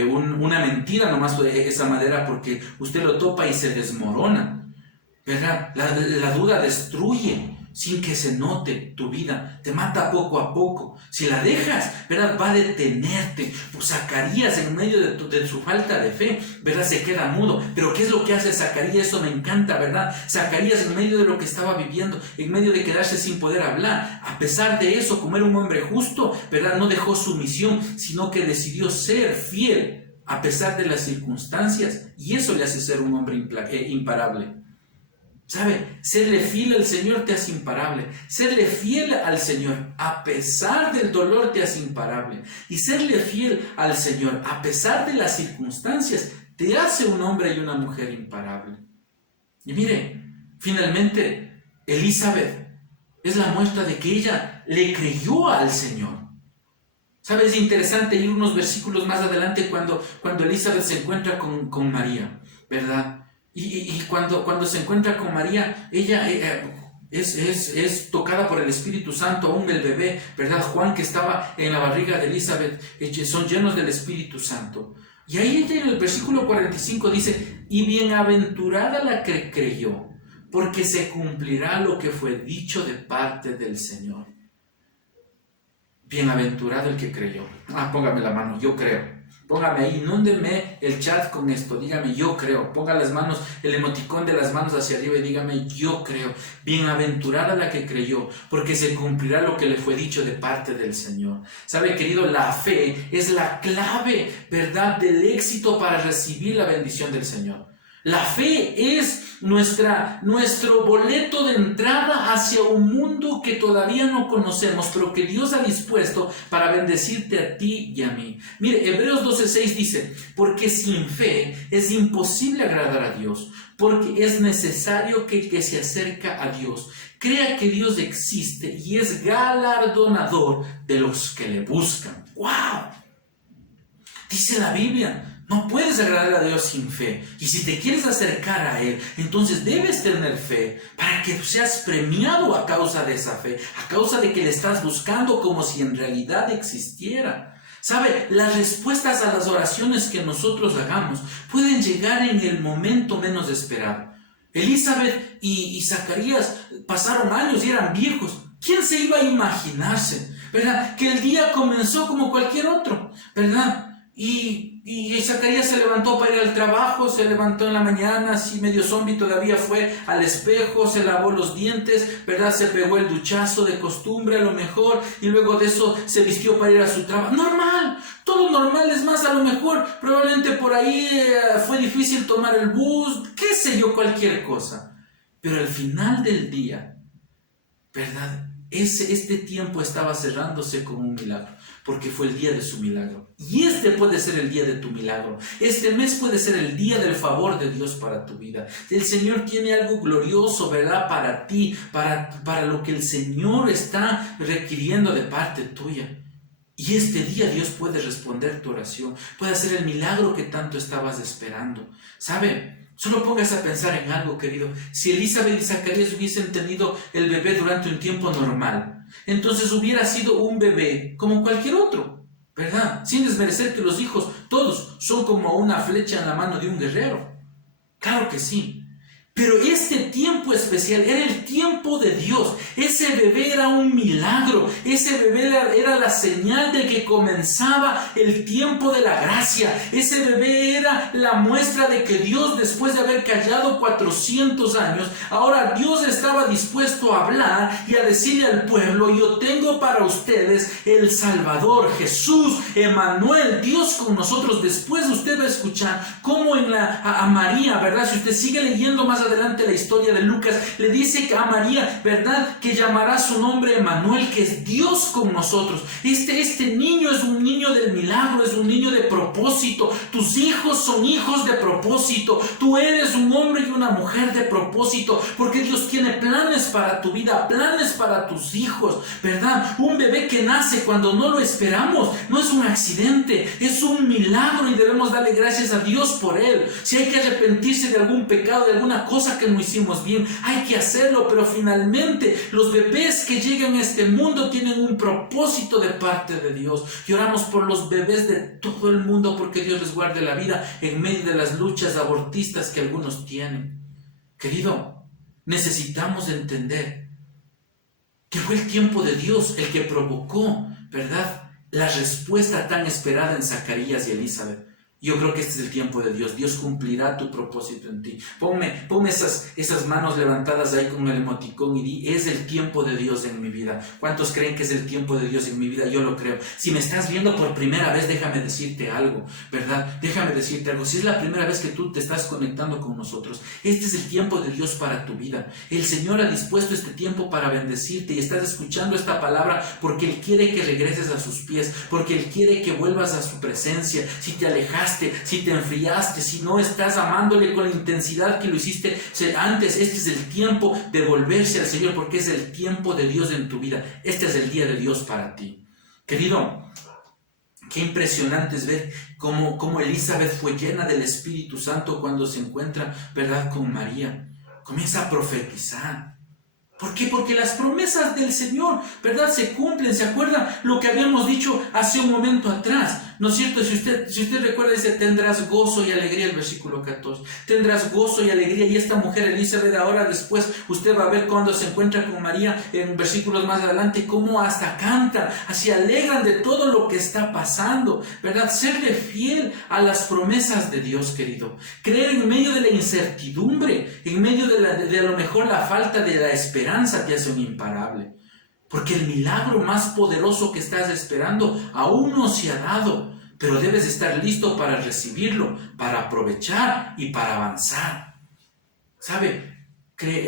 una mentira nomás esa madera, porque usted lo topa y se desmorona, ¿verdad? La duda destruye sin que se note tu vida, te mata poco a poco. Si la dejas, ¿verdad?, va a detenerte. Pues Zacarías, en medio de su falta de fe, ¿verdad?, se queda mudo. Pero ¿qué es lo que hace Zacarías? Eso me encanta, ¿verdad? Zacarías, en medio de lo que estaba viviendo, en medio de quedarse sin poder hablar, a pesar de eso, como era un hombre justo, ¿verdad?, no dejó su misión, sino que decidió ser fiel a pesar de las circunstancias, y eso le hace ser un hombre imparable. ¿Sabe? Serle fiel al Señor te hace imparable. Serle fiel al Señor a pesar del dolor te hace imparable. Y serle fiel al Señor a pesar de las circunstancias te hace un hombre y una mujer imparable. Y mire, finalmente Elizabeth es la muestra de que ella le creyó al Señor. ¿Sabe? Es interesante ir unos versículos más adelante cuando Elizabeth se encuentra con María, ¿verdad? Y cuando se encuentra con María, ella es tocada por el Espíritu Santo, aún el bebé, ¿verdad? Juan, que estaba en la barriga de Elizabeth, son llenos del Espíritu Santo. Y ahí en el versículo 45 dice: y bienaventurada la que creyó, porque se cumplirá lo que fue dicho de parte del Señor. Bienaventurado el que creyó. Póngame la mano, yo creo. Póngame ahí, inúndeme el chat con esto, dígame yo creo. Ponga las manos, el emoticón de las manos hacia arriba y dígame yo creo. Bienaventurada la que creyó, porque se cumplirá lo que le fue dicho de parte del Señor. ¿Sabe, querido? La fe es la clave, ¿verdad?, del éxito para recibir la bendición del Señor. La fe es nuestro boleto de entrada hacia un mundo que todavía no conocemos, pero que Dios ha dispuesto para bendecirte a ti y a mí. Mire, Hebreos 12:6 dice: porque sin fe es imposible agradar a Dios, porque es necesario que el que se acerca a Dios crea que Dios existe y es galardonador de los que le buscan. ¡Wow! Dice la Biblia: no puedes agradar a Dios sin fe. Y si te quieres acercar a Él, entonces debes tener fe para que seas premiado a causa de esa fe, a causa de que le estás buscando como si en realidad existiera. ¿Sabe? Las respuestas a las oraciones que nosotros hagamos pueden llegar en el momento menos esperado. Elizabeth y Zacarías pasaron años y eran viejos. ¿Quién se iba a imaginarse, verdad, que el día comenzó como cualquier otro, verdad? Y Zacarías se levantó para ir al trabajo, se levantó en la mañana, así medio zombie todavía, fue al espejo, se lavó los dientes, ¿verdad? Se pegó el duchazo de costumbre a lo mejor, y luego de eso se vistió para ir a su trabajo. Normal, todo normal. Es más, a lo mejor probablemente por ahí fue difícil tomar el bus, qué sé yo, cualquier cosa. Pero al final del día, ¿verdad?, este tiempo estaba cerrándose como un milagro, porque fue el día de su milagro. Y este puede ser el día de tu milagro. Este mes puede ser el día del favor de Dios para tu vida. El Señor tiene algo glorioso, ¿verdad?, para ti, para lo que el Señor está requiriendo de parte tuya. Y este día Dios puede responder tu oración, puede hacer el milagro que tanto estabas esperando. ¿Sabe? Solo póngase a pensar en algo, querido. Si Elizabeth y Zacarías hubiesen tenido el bebé durante un tiempo normal, entonces hubiera sido un bebé como cualquier otro, ¿verdad? Sin desmerecer que los hijos, todos, son como una flecha en la mano de un guerrero. Claro que sí. Pero este tiempo especial era el tiempo de Dios. Ese bebé era un milagro. Ese bebé era la señal de que comenzaba el tiempo de la gracia. Ese bebé era la muestra de que Dios, después de haber callado 400 años, ahora Dios estaba dispuesto a hablar y a decirle al pueblo: yo tengo para ustedes el Salvador, Jesús, Emmanuel, Dios con nosotros. Después usted va a escuchar cómo a María, ¿verdad? Si usted sigue leyendo más adelante la historia de Lucas, le dice a María, ¿verdad?, que llamará su nombre Emmanuel, que es Dios con nosotros. Este niño es un niño del milagro, es un niño de propósito. Tus hijos son hijos de propósito. Tú eres un hombre y una mujer de propósito, porque Dios tiene planes para tu vida, planes para tus hijos, ¿verdad? Un bebé que nace cuando no lo esperamos no es un accidente, es un milagro, y debemos darle gracias a Dios por él. Si hay que arrepentirse de algún pecado, de alguna cosa, cosa que no hicimos bien, hay que hacerlo, pero finalmente los bebés que llegan a este mundo tienen un propósito de parte de Dios. Y oramos por los bebés de todo el mundo porque Dios les guarde la vida en medio de las luchas abortistas que algunos tienen. Querido, necesitamos entender que fue el tiempo de Dios el que provocó, ¿verdad?, la respuesta tan esperada en Zacarías y Elizabeth. Yo creo que este es el tiempo de Dios. Dios cumplirá tu propósito en ti. Ponme esas manos levantadas ahí con el emoticón y di, es el tiempo de Dios en mi vida. ¿Cuántos creen que es el tiempo de Dios en mi vida? Yo lo creo. Si me estás viendo por primera vez, déjame decirte algo, ¿verdad? Déjame decirte algo. Si es la primera vez que tú te estás conectando con nosotros, este es el tiempo de Dios para tu vida. El Señor ha dispuesto este tiempo para bendecirte y estás escuchando esta palabra porque Él quiere que regreses a sus pies, porque Él quiere que vuelvas a su presencia. Si te alejaste, si te enfriaste, si no estás amándole con la intensidad que lo hiciste antes, este es el tiempo de volverse al Señor porque es el tiempo de Dios en tu vida. Este es el día de Dios para ti. Querido, qué impresionante es ver cómo Elizabeth fue llena del Espíritu Santo cuando se encuentra, ¿verdad?, con María. Comienza a profetizar. ¿Por qué? Porque las promesas del Señor, ¿verdad?, se cumplen. ¿Se acuerdan lo que habíamos dicho hace un momento atrás? ¿No es cierto? Si usted recuerda, dice, tendrás gozo y alegría, el versículo 14. Tendrás gozo y alegría. Y esta mujer Elizabeth, ahora después, usted va a ver cuando se encuentra con María, en versículos más adelante, cómo hasta cantan, se alegran de todo lo que está pasando, ¿verdad? Serle fiel a las promesas de Dios, querido. Creer en medio de la incertidumbre, en medio de a lo mejor la falta de la esperanza, te hace un imparable. Porque el milagro más poderoso que estás esperando aún no se ha dado, pero debes estar listo para recibirlo, para aprovechar y para avanzar. ¿Sabe?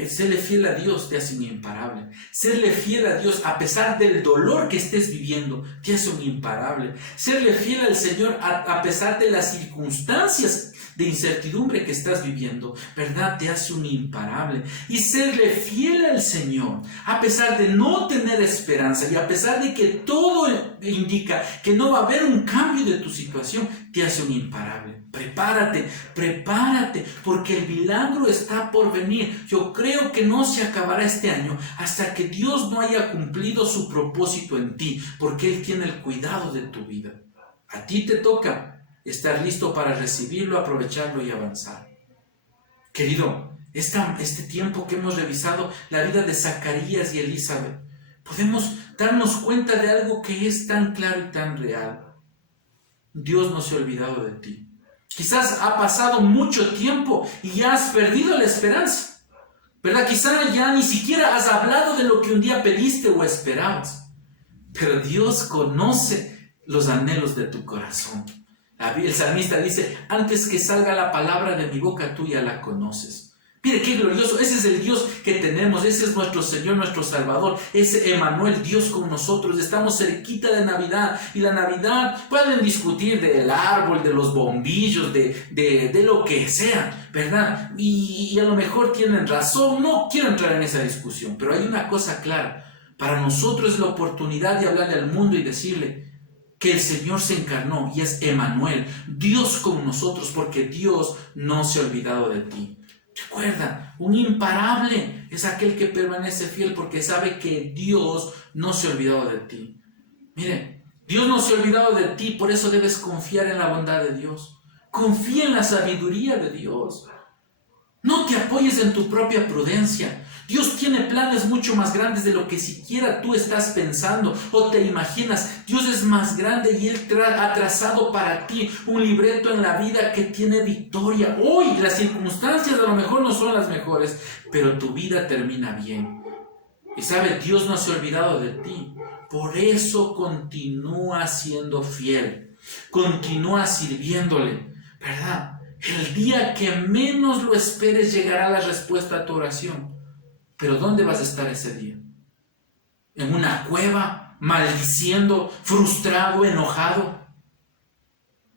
Serle fiel a Dios te hace un imparable. Serle fiel a Dios a pesar del dolor que estés viviendo te hace un imparable. Serle fiel al Señor a pesar de las circunstancias de incertidumbre que estás viviendo, ¿verdad?, te hace un imparable. Y serle fiel al Señor a pesar de no tener esperanza y a pesar de que todo indica que no va a haber un cambio de tu situación, te hace un imparable. Prepárate, porque el milagro está por venir. Yo creo que no se acabará este año hasta que Dios no haya cumplido su propósito en ti, porque Él tiene el cuidado de tu vida. A ti te toca estar listo para recibirlo, aprovecharlo y avanzar. Querido, este tiempo que hemos revisado la vida de Zacarías y Elizabeth, podemos darnos cuenta de algo que es tan claro y tan real. Dios no se ha olvidado de ti. Quizás ha pasado mucho tiempo y ya has perdido la esperanza, ¿verdad? Quizás ya ni siquiera has hablado de lo que un día pediste o esperabas. Pero Dios conoce los anhelos de tu corazón. El salmista dice, antes que salga la palabra de mi boca, tú ya la conoces. Mire qué glorioso, ese es el Dios que tenemos, ese es nuestro Señor, nuestro Salvador, ese Emmanuel, Dios con nosotros. Estamos cerquita de Navidad, y la Navidad pueden discutir del árbol, de los bombillos, de lo que sea, ¿verdad? Y a lo mejor tienen razón, no quiero entrar en esa discusión, pero hay una cosa clara, para nosotros es la oportunidad de hablarle al mundo y decirle que el Señor se encarnó y es Emmanuel, Dios con nosotros, porque Dios no se ha olvidado de ti. Recuerda, un imparable es aquel que permanece fiel porque sabe que Dios no se ha olvidado de ti. Mire, Dios no se ha olvidado de ti, por eso debes confiar en la bondad de Dios. Confía en la sabiduría de Dios. No te apoyes en tu propia prudencia. Dios tiene planes mucho más grandes de lo que siquiera tú estás pensando o te imaginas. Dios es más grande y Él ha trazado para ti un libreto en la vida que tiene victoria. Hoy las circunstancias a lo mejor no son las mejores, pero tu vida termina bien. Y sabe, Dios no se ha olvidado de ti. Por eso continúa siendo fiel. Continúa sirviéndole, ¿verdad? El día que menos lo esperes llegará la respuesta a tu oración. Pero ¿dónde vas a estar ese día? ¿En una cueva, maldiciendo, frustrado, enojado?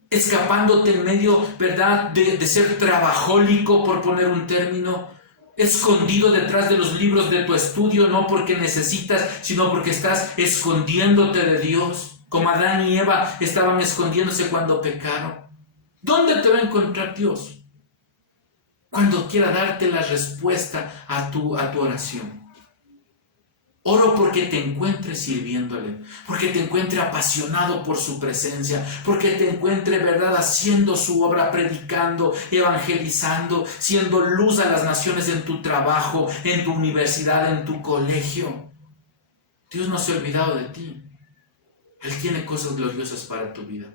¿Escapándote en medio, verdad, de ser trabajólico, por poner un término? ¿Escondido detrás de los libros de tu estudio, no porque necesitas, sino porque estás escondiéndote de Dios? Como Adán y Eva estaban escondiéndose cuando pecaron. ¿Dónde te va a encontrar Dios? cuando quiera darte la respuesta a tu oración. Oro porque te encuentres sirviéndole, porque te encuentre apasionado por su presencia, porque te encuentre, ¿verdad?, haciendo su obra, predicando, evangelizando, siendo luz a las naciones en tu trabajo, en tu universidad, en tu colegio. Dios no se ha olvidado de ti. Él tiene cosas gloriosas para tu vida.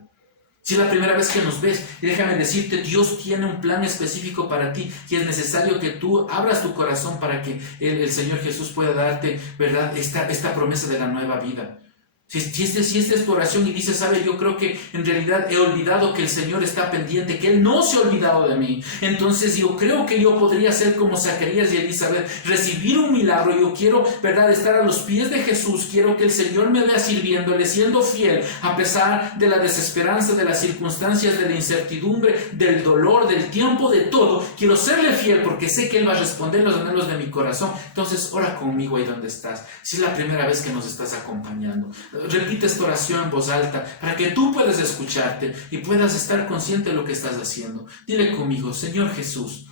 Si es la primera vez que nos ves, y déjame decirte, Dios tiene un plan específico para ti y es necesario que tú abras tu corazón para que el Señor Jesús pueda darte, ¿verdad?, esta promesa de la nueva vida. Si esta es tu oración y dices, ¿sabe? Yo creo que en realidad he olvidado que el Señor está pendiente, que Él no se ha olvidado de mí. Entonces yo creo que yo podría ser como Zacarías y Elizabeth, recibir un milagro. Yo quiero, ¿verdad?, estar a los pies de Jesús. Quiero que el Señor me vea sirviéndole, siendo fiel, a pesar de la desesperanza, de las circunstancias, de la incertidumbre, del dolor, del tiempo, de todo. Quiero serle fiel porque sé que Él va a responder los anhelos de mi corazón. Entonces ora conmigo ahí donde estás. Si es la primera vez que nos estás acompañando, repite esta oración en voz alta para que tú puedas escucharte y puedas estar consciente de lo que estás haciendo. Dile conmigo: Señor Jesús,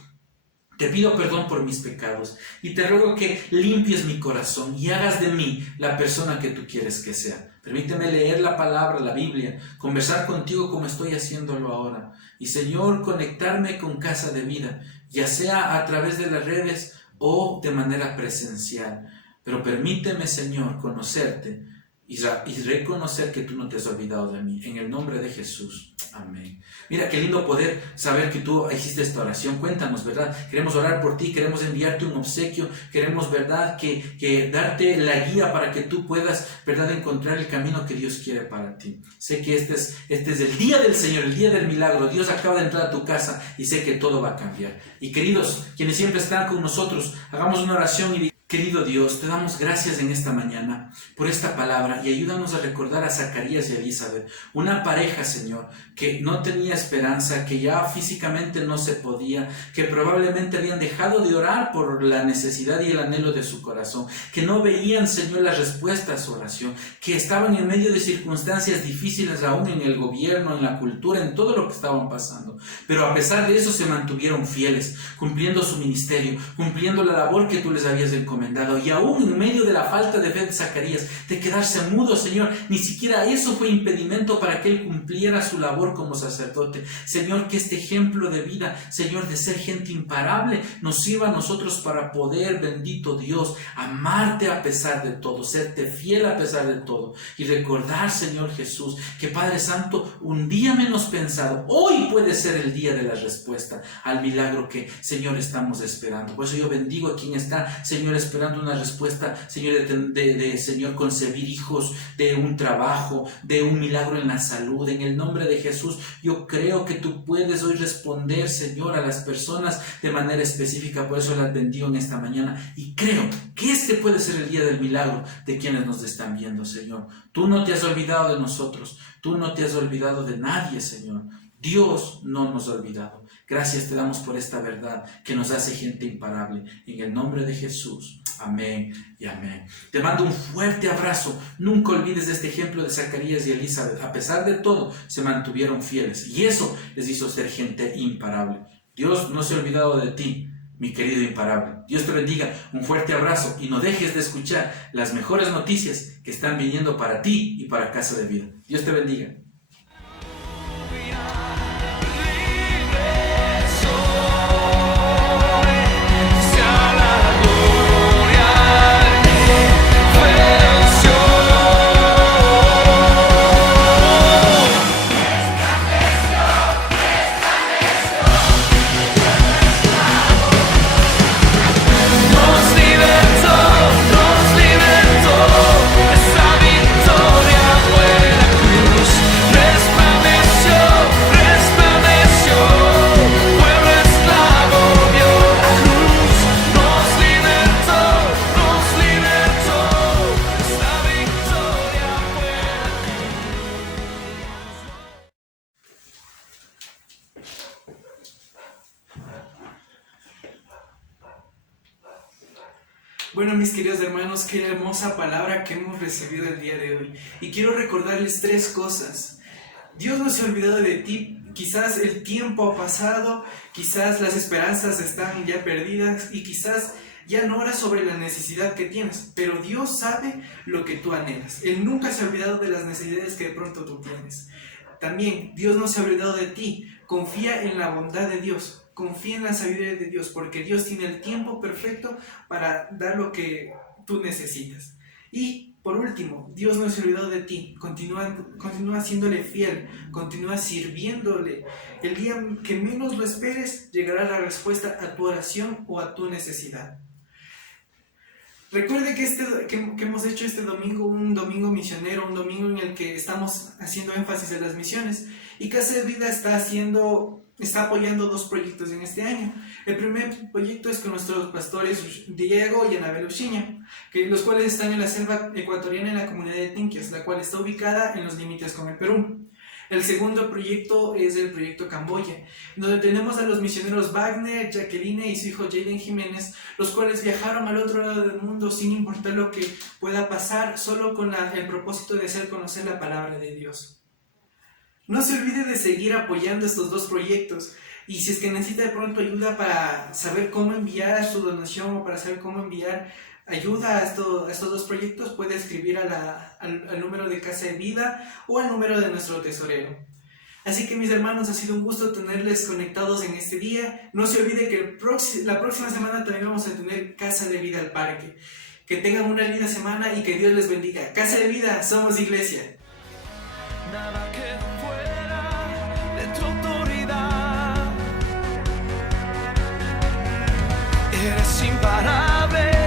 te pido perdón por mis pecados y te ruego que limpies mi corazón y hagas de mí la persona que tú quieres que sea. Permíteme leer la palabra, la Biblia, conversar contigo como estoy haciéndolo ahora. Y Señor, conectarme con Casa de Vida, ya sea a través de las redes o de manera presencial. Pero permíteme, Señor, conocerte y reconocer que tú no te has olvidado de mí. En el nombre de Jesús. Amén. Mira, qué lindo poder saber que tú hiciste esta oración. Cuéntanos, ¿verdad? Queremos orar por ti, queremos enviarte un obsequio, queremos, ¿verdad?, que darte la guía para que tú puedas, ¿verdad?, encontrar el camino que Dios quiere para ti. Sé que este es el día del Señor, el día del milagro. Dios acaba de entrar a tu casa y sé que todo va a cambiar. Y queridos, quienes siempre están con nosotros, hagamos una oración y querido Dios, te damos gracias en esta mañana por esta palabra y ayúdanos a recordar a Zacarías y a Elizabeth, una pareja, Señor, que no tenía esperanza, que ya físicamente no se podía, que probablemente habían dejado de orar por la necesidad y el anhelo de su corazón, que no veían, Señor, la respuesta a su oración, que estaban en medio de circunstancias difíciles aún en el gobierno, en la cultura, en todo lo que estaban pasando. Pero a pesar de eso se mantuvieron fieles, cumpliendo su ministerio, cumpliendo la labor que tú les habías encomendado. Y aún en medio de la falta de fe de Zacarías, de quedarse mudo, Señor, ni siquiera eso fue impedimento para que él cumpliera su labor como sacerdote. Señor, que este ejemplo de vida, Señor, de ser gente imparable, nos sirva a nosotros para poder, bendito Dios, amarte a pesar de todo, serte fiel a pesar de todo y recordar, Señor Jesús, que Padre Santo, un día menos pensado, hoy puede ser el día de la respuesta al milagro que, Señor, estamos esperando. Por eso yo bendigo a quien está, Señor, esperando una respuesta, Señor, de Señor, concebir hijos, de un trabajo, de un milagro en la salud. En el nombre de Jesús, yo creo que tú puedes hoy responder, Señor, a las personas de manera específica. Por eso las bendigo en esta mañana y creo que este puede ser el día del milagro de quienes nos están viendo, Señor. Tú no te has olvidado de nosotros, tú no te has olvidado de nadie, Señor. Dios no nos ha olvidado. Gracias te damos por esta verdad que nos hace gente imparable. En el nombre de Jesús. Amén y amén. Te mando un fuerte abrazo. Nunca olvides este ejemplo de Zacarías y Elizabeth. A pesar de todo, se mantuvieron fieles. Y eso les hizo ser gente imparable. Dios no se ha olvidado de ti, mi querido imparable. Dios te bendiga. Un fuerte abrazo. Y no dejes de escuchar las mejores noticias que están viniendo para ti y para Casa de Vida. Dios te bendiga. Bueno, mis queridos hermanos, qué hermosa palabra que hemos recibido el día de hoy. Y quiero recordarles 3 cosas. Dios no se ha olvidado de ti quizás el tiempo ha pasado, quizás las esperanzas están ya perdidas y quizás ya no oras sobre la necesidad que tienes, pero Dios sabe lo que tú anhelas. Él nunca se ha olvidado de las necesidades que de pronto tú tienes. También Dios no se ha olvidado de ti. Confía en la bondad de Dios, confía en la sabiduría de Dios, porque Dios tiene el tiempo perfecto para dar lo que tú necesitas. Y por último, Dios no se ha olvidado de ti. Continúa siéndole fiel, continúa sirviéndole. El día que menos lo esperes, llegará la respuesta a tu oración o a tu necesidad. Recuerde que hemos hecho este domingo un domingo misionero, un domingo en el que estamos haciendo énfasis en las misiones, y Casa de Vida está apoyando 2 proyectos en este año. El primer proyecto es con nuestros pastores Diego y Anabel Uchiña, los cuales están en la selva ecuatoriana en la comunidad de Tinquias, la cual está ubicada en los límites con el Perú. El segundo proyecto es el proyecto Camboya, donde tenemos a los misioneros Wagner, Jacqueline y su hijo Jaden Jiménez, los cuales viajaron al otro lado del mundo sin importar lo que pueda pasar, solo con el propósito de hacer conocer la palabra de Dios. No se olvide de seguir apoyando estos 2 proyectos, y si es que necesita de pronto ayuda para saber cómo enviar su donación o para saber cómo enviar ayuda a estos 2 proyectos, puede escribir al número de Casa de Vida o al número de nuestro tesorero. Así que, mis hermanos, ha sido un gusto tenerles conectados en este día. No se olvide que la próxima semana también vamos a tener Casa de Vida al Parque. Que tengan una linda semana y que Dios les bendiga. Casa de Vida, somos iglesia. Nada que fuera de tu autoridad. Eres imparable.